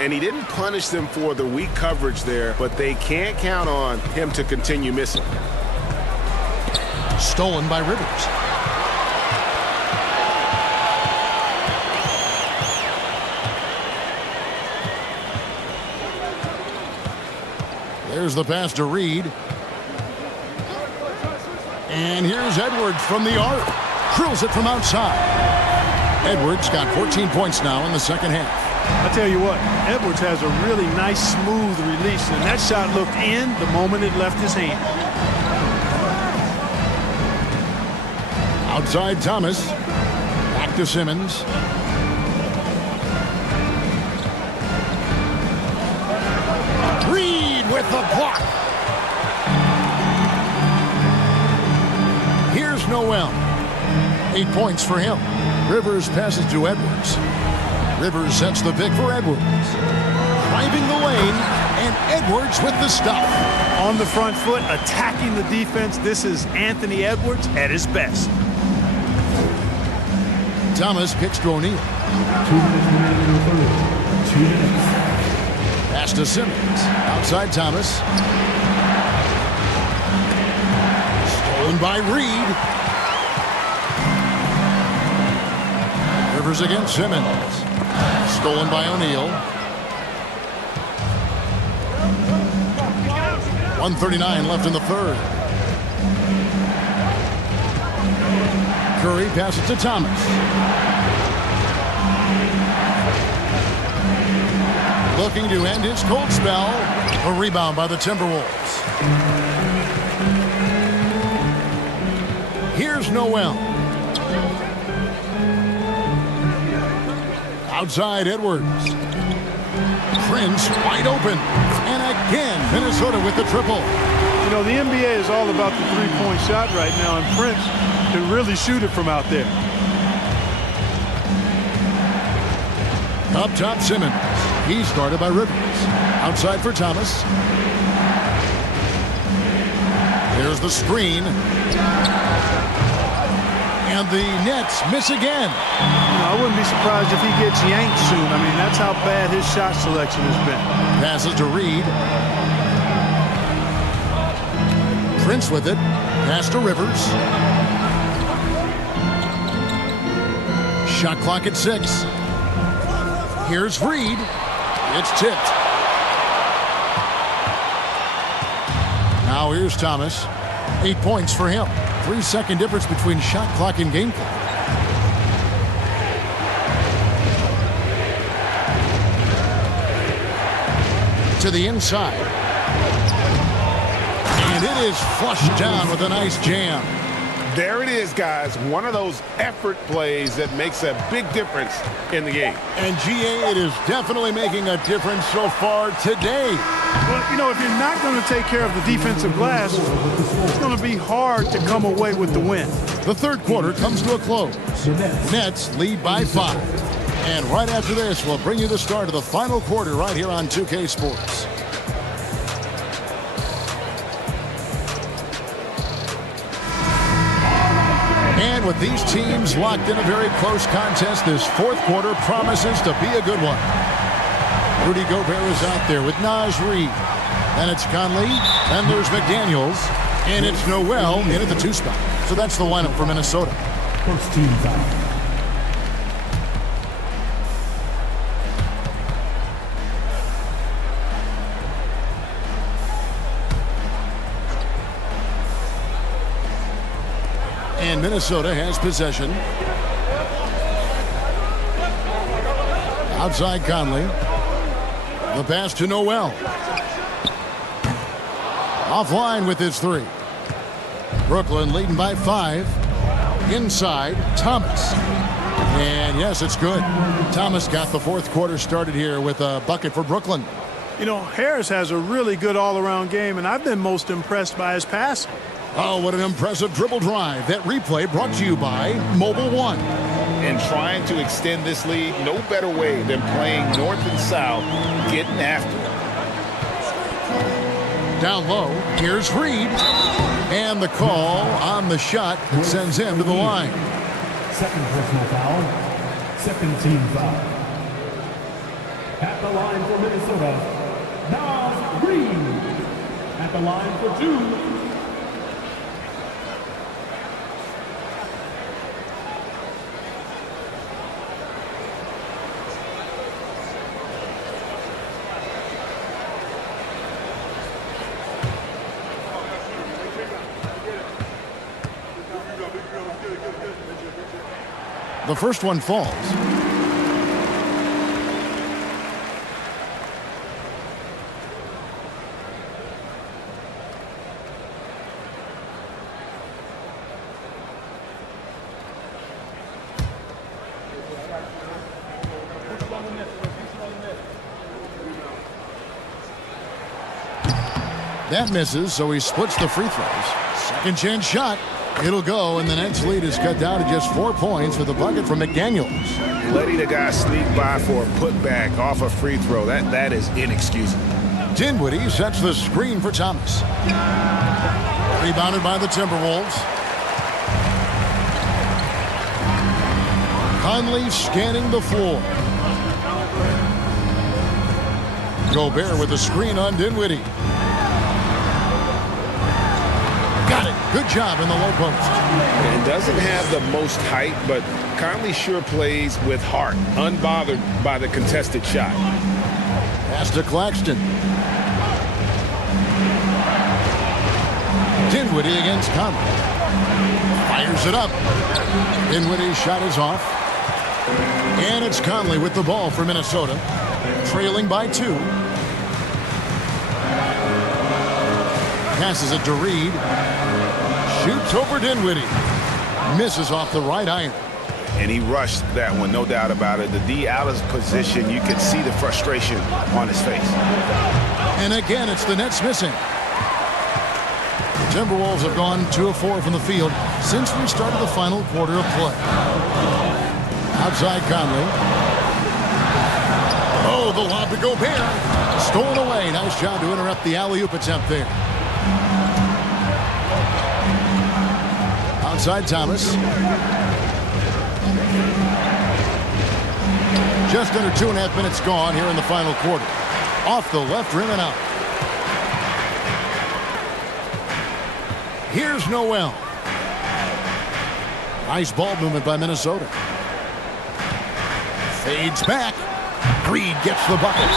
And he didn't punish them for the weak coverage there, but they can't count on him to continue missing. Stolen by Rivers. There's the pass to Reed. And here's Edwards from the arc. Drills it from outside. Edwards got 14 points now in the second half. I tell you what, Edwards has a really nice, smooth release, and that shot looked in the moment it left his hand. Outside Thomas. Back to Simmons. Reed with the block. Here's Noel. 8 points for him. Rivers passes to Edwards. Rivers sets the pick for Edwards. Driving the lane, and Edwards with the stuff. On the front foot, attacking the defense. This is Anthony Edwards at his best. Thomas kicks to O'Neal. 2 minutes remaining in the third. 2 minutes. Pass to Simmons. Outside Thomas. Stolen by Reed. Rivers against Simmons. Stolen by O'Neal. 1:39 left in the third. Curry passes to Thomas. Looking to end his cold spell. A rebound by the Timberwolves. Here's Noel. Outside Edwards. Prince wide open. And again, Minnesota with the triple. You know, the NBA is all about the three-point shot right now, and Prince can really shoot it from out there. Up top, Simmons. He's guarded by Rivers. Outside for Thomas. There's the screen. And the Nets miss again. You know, I wouldn't be surprised if he gets yanked soon. I mean, that's how bad his shot selection has been. Passes to Reed. Prince with it. Pass to Rivers. Shot clock at 6. Here's Reed. It's tipped. Now here's Thomas. 8 points for him. 3-second difference between shot clock and game clock. To the inside. And it is flushed down with a nice jam. There it is, guys. One of those effort plays that makes a big difference in the game. And GA, it is definitely making a difference so far today. Well, you know, if you're not going to take care of the defensive glass, it's going to be hard to come away with the win. The third quarter comes to a close. Nets lead by 5. And right after this, we'll bring you the start of the final quarter right here on 2K Sports. And with these teams locked in a very close contest, this fourth quarter promises to be a good one. Rudy Gobert is out there with Naz Reid. Then it's Conley. Then there's McDaniels. And it's Noel in at the 2 spot. So that's the lineup for Minnesota. First team foul. And Minnesota has possession. Outside Conley. The pass to Noel. Offline with his 3. Brooklyn leading by 5. Inside, Thomas. And yes, it's good. Thomas got the fourth quarter started here with a bucket for Brooklyn. You know, Harris has a really good all-around game, and I've been most impressed by his passing. Oh, what an impressive dribble drive. That replay brought to you by Mobile One. And trying to extend this lead, no better way than playing north and south, getting after it. Down low, here's Reed. And the call on the shot that sends him to the line. Second personal foul. Second team foul. At the line for Minnesota, Naz Reid. At the line for 2. The first one falls. That misses, so he splits the free throws. Second chance shot. It'll go, and the Nets lead is cut down to just 4 points with a bucket from McDaniels. Letting a guy sneak by for a putback off a free throw, that is inexcusable. Dinwiddie sets the screen for Thomas. Rebounded by the Timberwolves. Conley scanning the floor. Gobert with the screen on Dinwiddie. Got it. Good job in the low post. And doesn't have the most height, but Conley sure plays with heart, unbothered by the contested shot. Pass to Claxton. Dinwiddie against Conley. Fires it up. Dinwiddie's shot is off. And it's Conley with the ball for Minnesota. Trailing by 2. Passes it to Reed. Shoots over Dinwiddie. Misses off the right iron. And he rushed that one, no doubt about it. The D out of position, you could see the frustration on his face. And again, it's the Nets missing. The Timberwolves have gone 2 of 4 from the field since we started the final quarter of play. Outside Conley. Oh, the lob to Gobert. Stolen away. Nice job to interrupt the alley-oop attempt there. Outside Thomas. Just under 2.5 minutes gone here in the final quarter. Off the left rim and out. Here's Noel. Nice ball movement by Minnesota. Fades back. Reed gets the bucket.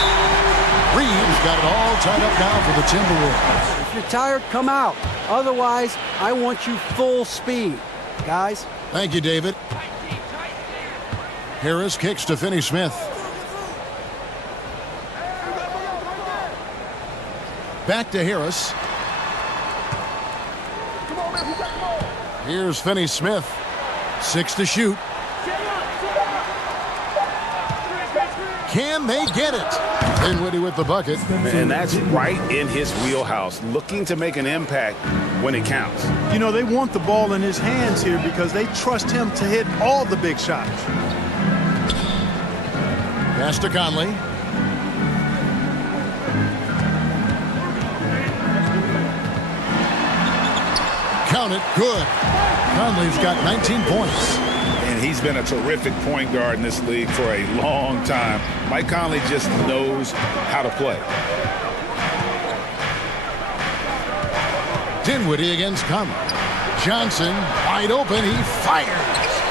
Reeves got it all tied up now for the Timberwolves. If you're tired, come out. Otherwise, I want you full speed, guys. Thank you, David. Harris kicks to Finney-Smith. Back to Harris. Here's Finney-Smith. 6 to shoot. Can they get it? Dinwiddie with the bucket. And that's right in his wheelhouse, looking to make an impact when it counts. You know, they want the ball in his hands here because they trust him to hit all the big shots. Pass to Conley. Count it. Good. Conley's got 19 points. And he's been a terrific point guard in this league for a long time. Mike Conley just knows how to play. Dinwiddie against Conley. Johnson wide open. He fires.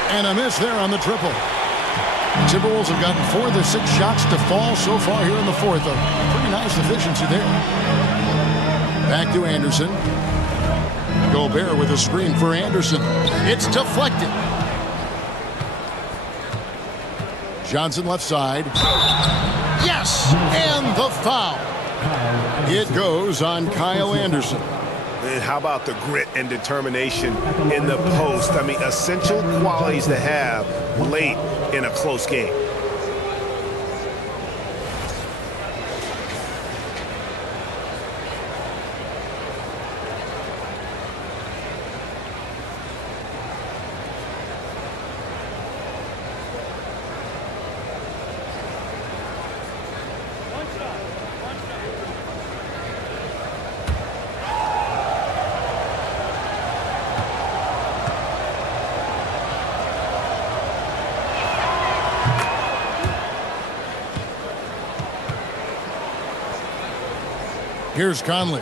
And a miss there on the triple. The Timberwolves have gotten 4 of their 6 shots to fall so far here in the fourth. A pretty nice efficiency there. Back to Anderson. Gobert with a screen for Anderson. It's deflected. Johnson left side. Yes! And the foul. It goes on Kyle Anderson. And how about the grit and determination in the post? I mean, essential qualities to have late in a close game. Here's Conley.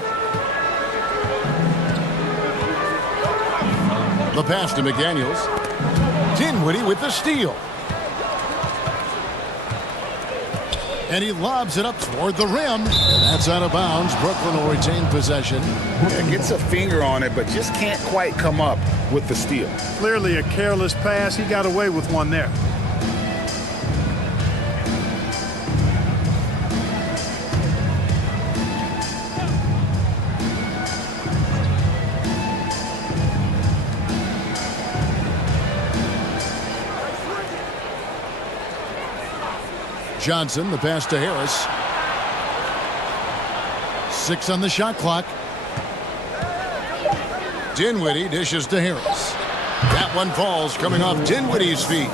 The pass to McDaniels. Dinwiddie with the steal. And he lobs it up toward the rim. That's out of bounds. Brooklyn will retain possession. Yeah, gets a finger on it, but just can't quite come up with the steal. Clearly a careless pass. He got away with one there. Johnson, the pass to Harris. 6 on the shot clock. Dinwiddie dishes to Harris. That one falls, coming off Dinwiddie's feet.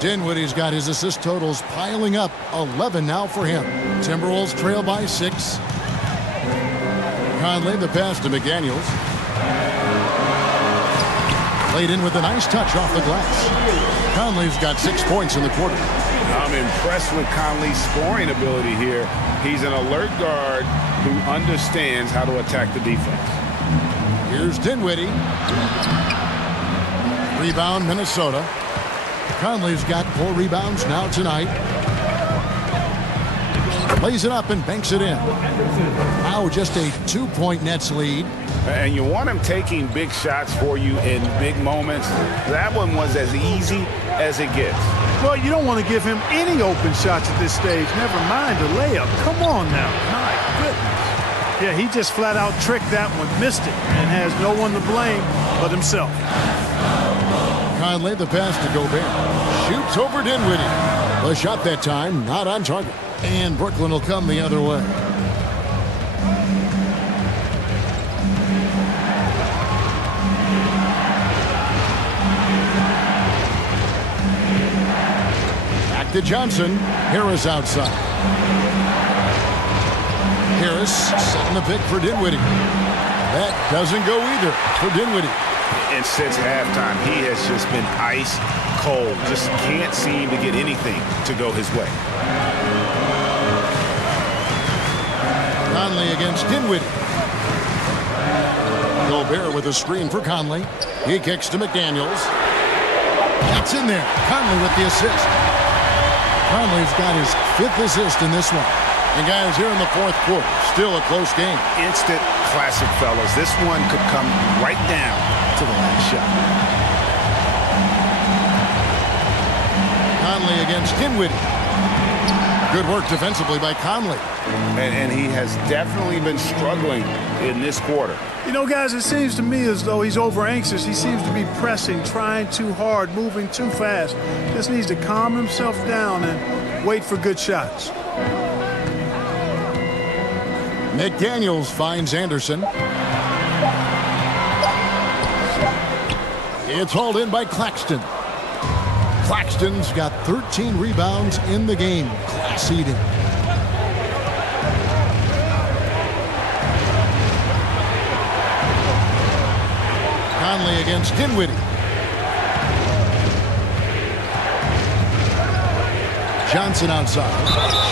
Dinwiddie's got his assist totals piling up. 11 now for him. Timberwolves trail by 6. Conley, the pass to McDaniels. Laid in with a nice touch off the glass. Conley's got 6 points in the quarter. I'm impressed with Conley's scoring ability here. He's an alert guard who understands how to attack the defense. Here's Dinwiddie. Rebound, Minnesota. Conley's got 4 rebounds now tonight. Lays it up and banks it in. Now just a 2-point Nets lead. And you want him taking big shots for you in big moments. That one was as easy as it gets. Well, you don't want to give him any open shots at this stage. Never mind a layup. Come on now. My goodness. Yeah, he just flat out tricked that one, missed it, and has no one to blame but himself. Conley, the pass to Gobert. Shoots over Dinwiddie. The shot that time, not on target. And Brooklyn will come the other way. To Johnson. Harris outside. Harris setting the pick for Dinwiddie. That doesn't go either for Dinwiddie. And since halftime, he has just been ice cold. Just can't seem to get anything to go his way. Conley against Dinwiddie. Gobert with a screen for Conley. He kicks to McDaniels. That's in there. Conley with the assist. Conley's got his 5th assist in this one. And guys, here in the fourth quarter, still a close game. Instant classic, fellas. This one could come right down to the last shot. Conley against Dinwiddie. Good work defensively by Conley. And he has definitely been struggling in this quarter. You know, guys, it seems to me as though he's over anxious. He seems to be pressing, trying too hard, moving too fast. Just needs to calm himself down and wait for good shots. McDaniels finds Anderson. It's hauled in by Claxton. Claxton's got 13 rebounds in the game. Class eating. Conley against Dinwiddie. Johnson outside.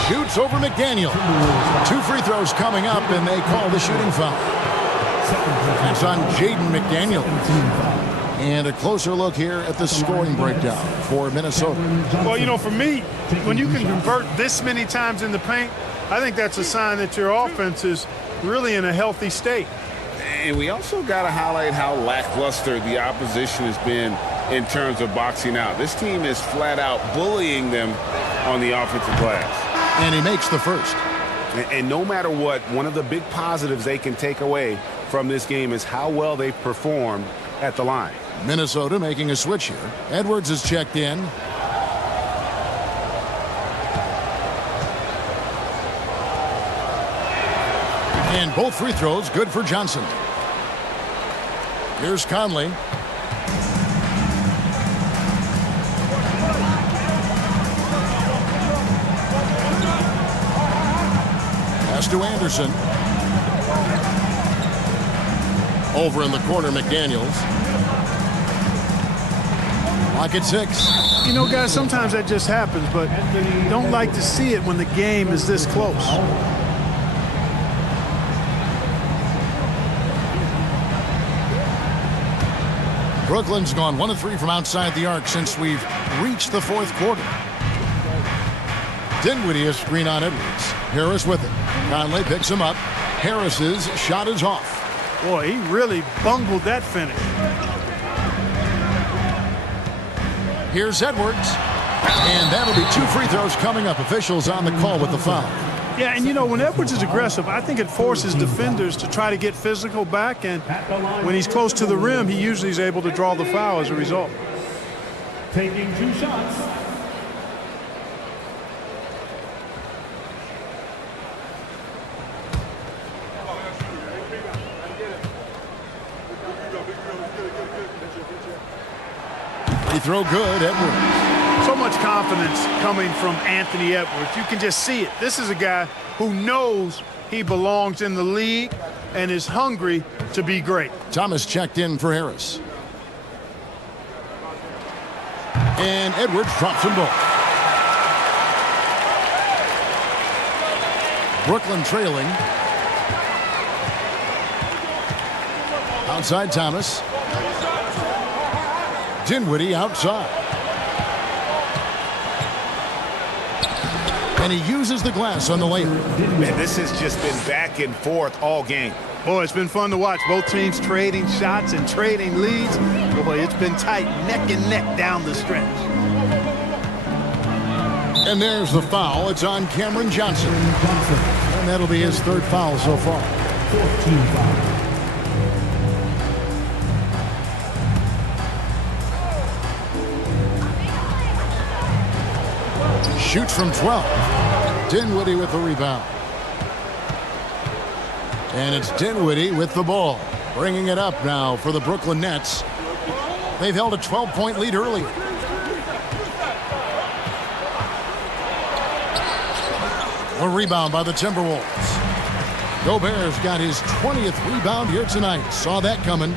Shoots over McDaniel. 2 free throws coming up, and they call the shooting foul. That's on Jaden McDaniel. And a closer look here at the scoring breakdown for Minnesota. Well, you know, for me, when you can convert this many times in the paint, I think that's a sign that your offense is really in a healthy state. And we also got to highlight how lackluster the opposition has been in terms of boxing out. This team is flat out bullying them on the offensive glass. And he makes the first. And no matter what, one of the big positives they can take away from this game is how well they performed at the line. Minnesota making a switch here. Edwards is checked in. And both free throws good for Johnson. Here's Conley. Pass to Anderson. Over in the corner, McDaniels. Lock at 6. You know, guys, sometimes that just happens, but you don't like to see it when the game is this close. Brooklyn's gone 1 of 3 from outside the arc since we've reached the fourth quarter. Dinwiddie is screen on Edwards. Harris with it. Conley picks him up. Harris's shot is off. Boy, he really bungled that finish. Here's Edwards. And that'll be 2 free throws coming up. Officials on the call with the foul. Yeah, and you know, when Edwards is aggressive, I think it forces defenders to try to get physical back, and when he's close to the rim, he usually is able to draw the foul as a result. Taking 2 shots. Free throw good, Edwards. So much confidence coming from Anthony Edwards. You can just see it. This is a guy who knows he belongs in the league and is hungry to be great. Thomas checked in for Harris. And Edwards drops them both. Brooklyn trailing. Outside Thomas. Dinwiddie outside. And he uses the glass on the layup. Man, this has just been back and forth all game. Boy, it's been fun to watch. Both teams trading shots and trading leads. Boy, it's been tight, neck and neck down the stretch. And there's the foul. It's on Cameron Johnson. And that'll be his 3rd foul so far. 14 foul. Shoots from 12. Dinwiddie with the rebound. And it's Dinwiddie with the ball. Bringing it up now for the Brooklyn Nets. They've held a 12-point lead earlier. A rebound by the Timberwolves. Gobert's got his 20th rebound here tonight. Saw that coming.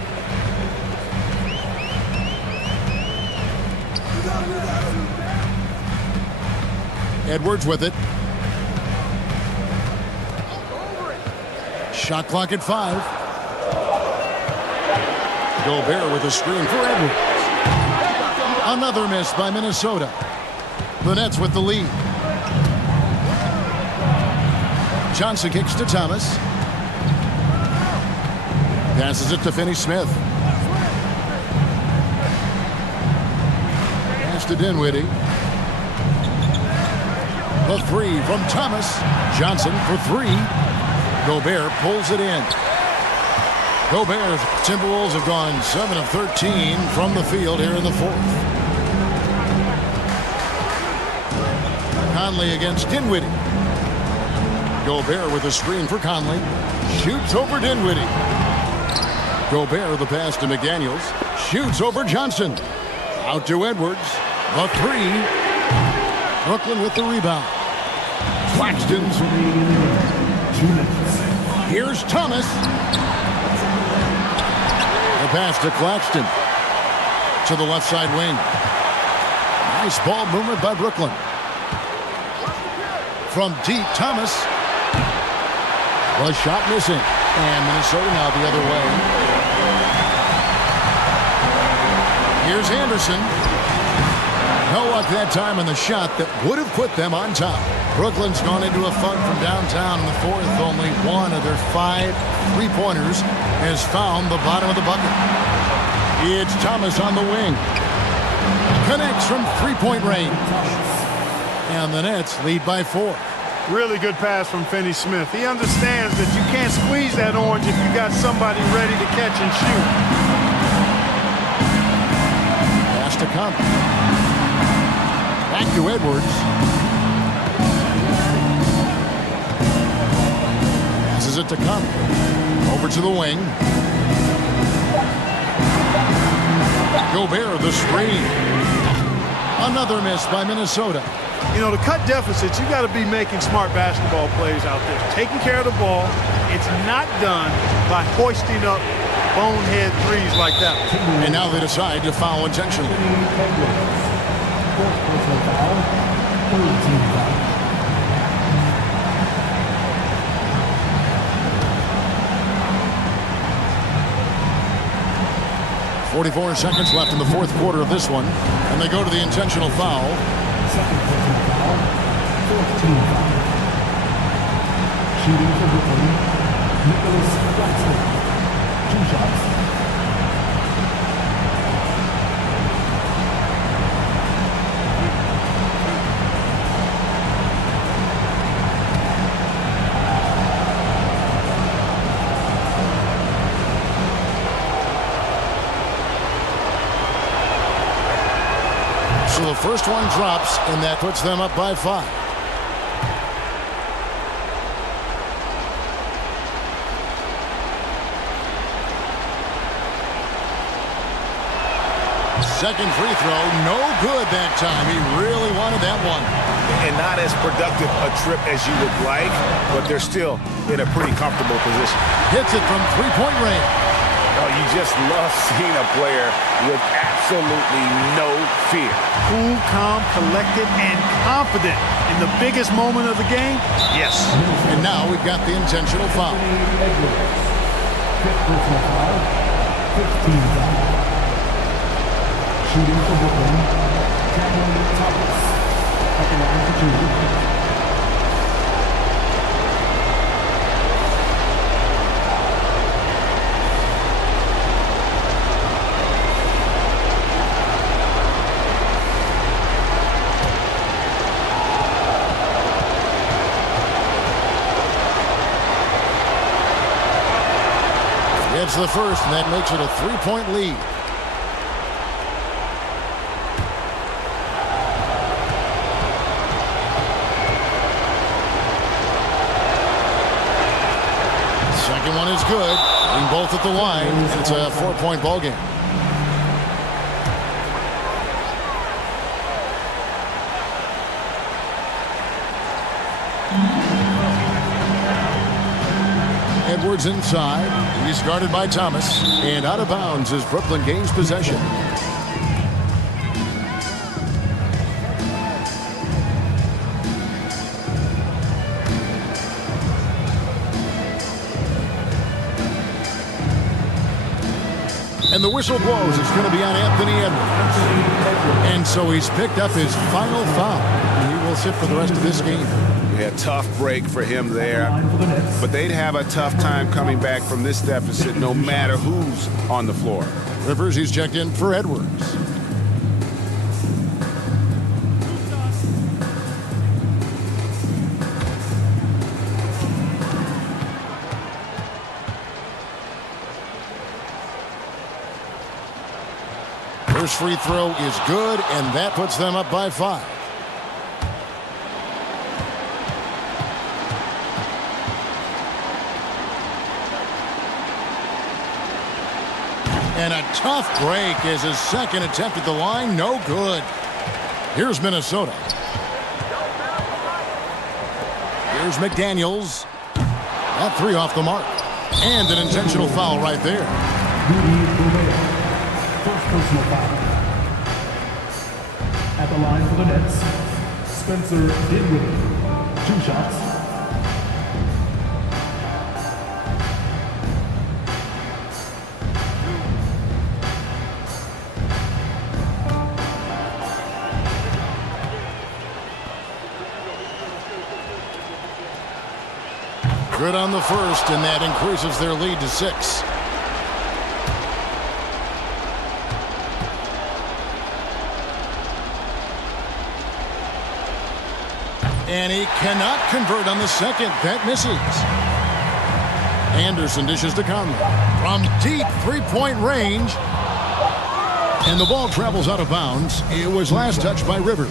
Edwards with it. Shot clock at 5. Gobert with a screen for Edwards. Another miss by Minnesota. The Nets with the lead. Johnson kicks to Thomas. Passes it to Finney-Smith. Pass to Dinwiddie. The three from Thomas. Johnson for three. Gobert pulls it in. Gobert, Timberwolves have gone 7 of 13 from the field here in the fourth. Conley against Dinwiddie. Gobert with a screen for Conley. Shoots over Dinwiddie. Gobert the pass to McDaniels. Shoots over Johnson. Out to Edwards. The three. Brooklyn with the rebound. Claxton's. Here's Thomas. The pass to Claxton. To the left side wing. Nice ball movement by Brooklyn. From deep, Thomas. The shot missing. And Minnesota now the other way. Here's Anderson. No luck that time on the shot that would have put them on top. Brooklyn's gone into a funk from downtown in the fourth. Only one of their 5 3-pointers has found the bottom of the bucket. It's Thomas on the wing. Connects from 3-point range. And the Nets lead by 4. Really good pass from Finney-Smith. He understands that you can't squeeze that orange if you got somebody ready to catch and shoot. Pass to Conley. Back to Edwards. Passes it to Conley. Over to the wing. Gobert the screen. Another miss by Minnesota. You know, to cut deficits, you got to be making smart basketball plays out there. Taking care of the ball. It's not done by hoisting up bonehead threes like that. And now they decide to foul intentionally. .44 seconds left in the fourth quarter of this one. And they go to the intentional foul. Second personal foul, 14 foul. Shooting for Brooklyn, Nicholas Claxton. 2 shots. So the first one drops, and that puts them up by 5. Second free throw, no good that time. He really wanted that one. And not as productive a trip as you would like, but they're still in a pretty comfortable position. Hits it from 3-point range. Oh, you just love seeing a player with absolutely no fear. Cool, calm, collected, and confident in the biggest moment of the game. Yes. And now we've got the intentional foul. Fifth personal foul, 15 foul. Shooting for Brooklyn, Cameron Thomas. At the line for 2. It's the first, and that makes it a 3-point lead. Second one is good. Being both at the line. It's a 4-point ball game. Edwards inside. He's guarded by Thomas. And out of bounds as Brooklyn gains possession. And the whistle blows. It's going to be on Anthony Edwards. And so he's picked up his final foul. He will sit for the rest of this game. Yeah, tough break for him there. But they'd have a tough time coming back from this deficit no matter who's on the floor. Rivers, he's checked in for Edwards. First free throw is good, and that puts them up by 5. And a tough break is his second attempt at the line. No good. Here's Minnesota. Here's McDaniels. That 3 off the mark. And an intentional foul right there. First personal foul. At the line for the Nets, Spencer Dinwiddie. 2 shots. Good on the first, and that increases their lead to 6. And he cannot convert on the second. That misses. Anderson dishes to Conley. From deep three-point range. And the ball travels out of bounds. It was last touched by Rivers.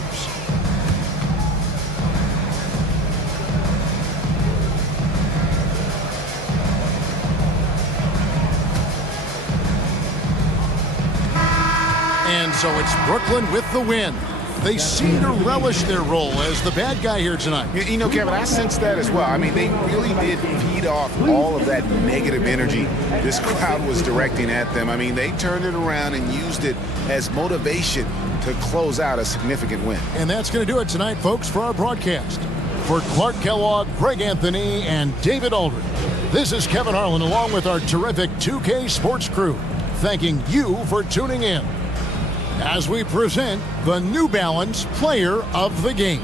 And so it's Brooklyn with the win. They seem to relish their role as the bad guy here tonight. You know, Kevin, I sense that as well. I mean, they really did feed off all of that negative energy this crowd was directing at them. I mean, they turned it around and used it as motivation to close out a significant win. And that's going to do it tonight, folks, for our broadcast. For Clark Kellogg, Greg Anthony, and David Aldridge, this is Kevin Harlan along with our terrific 2K Sports crew, thanking you for tuning in as we present the New Balance Player of the Game.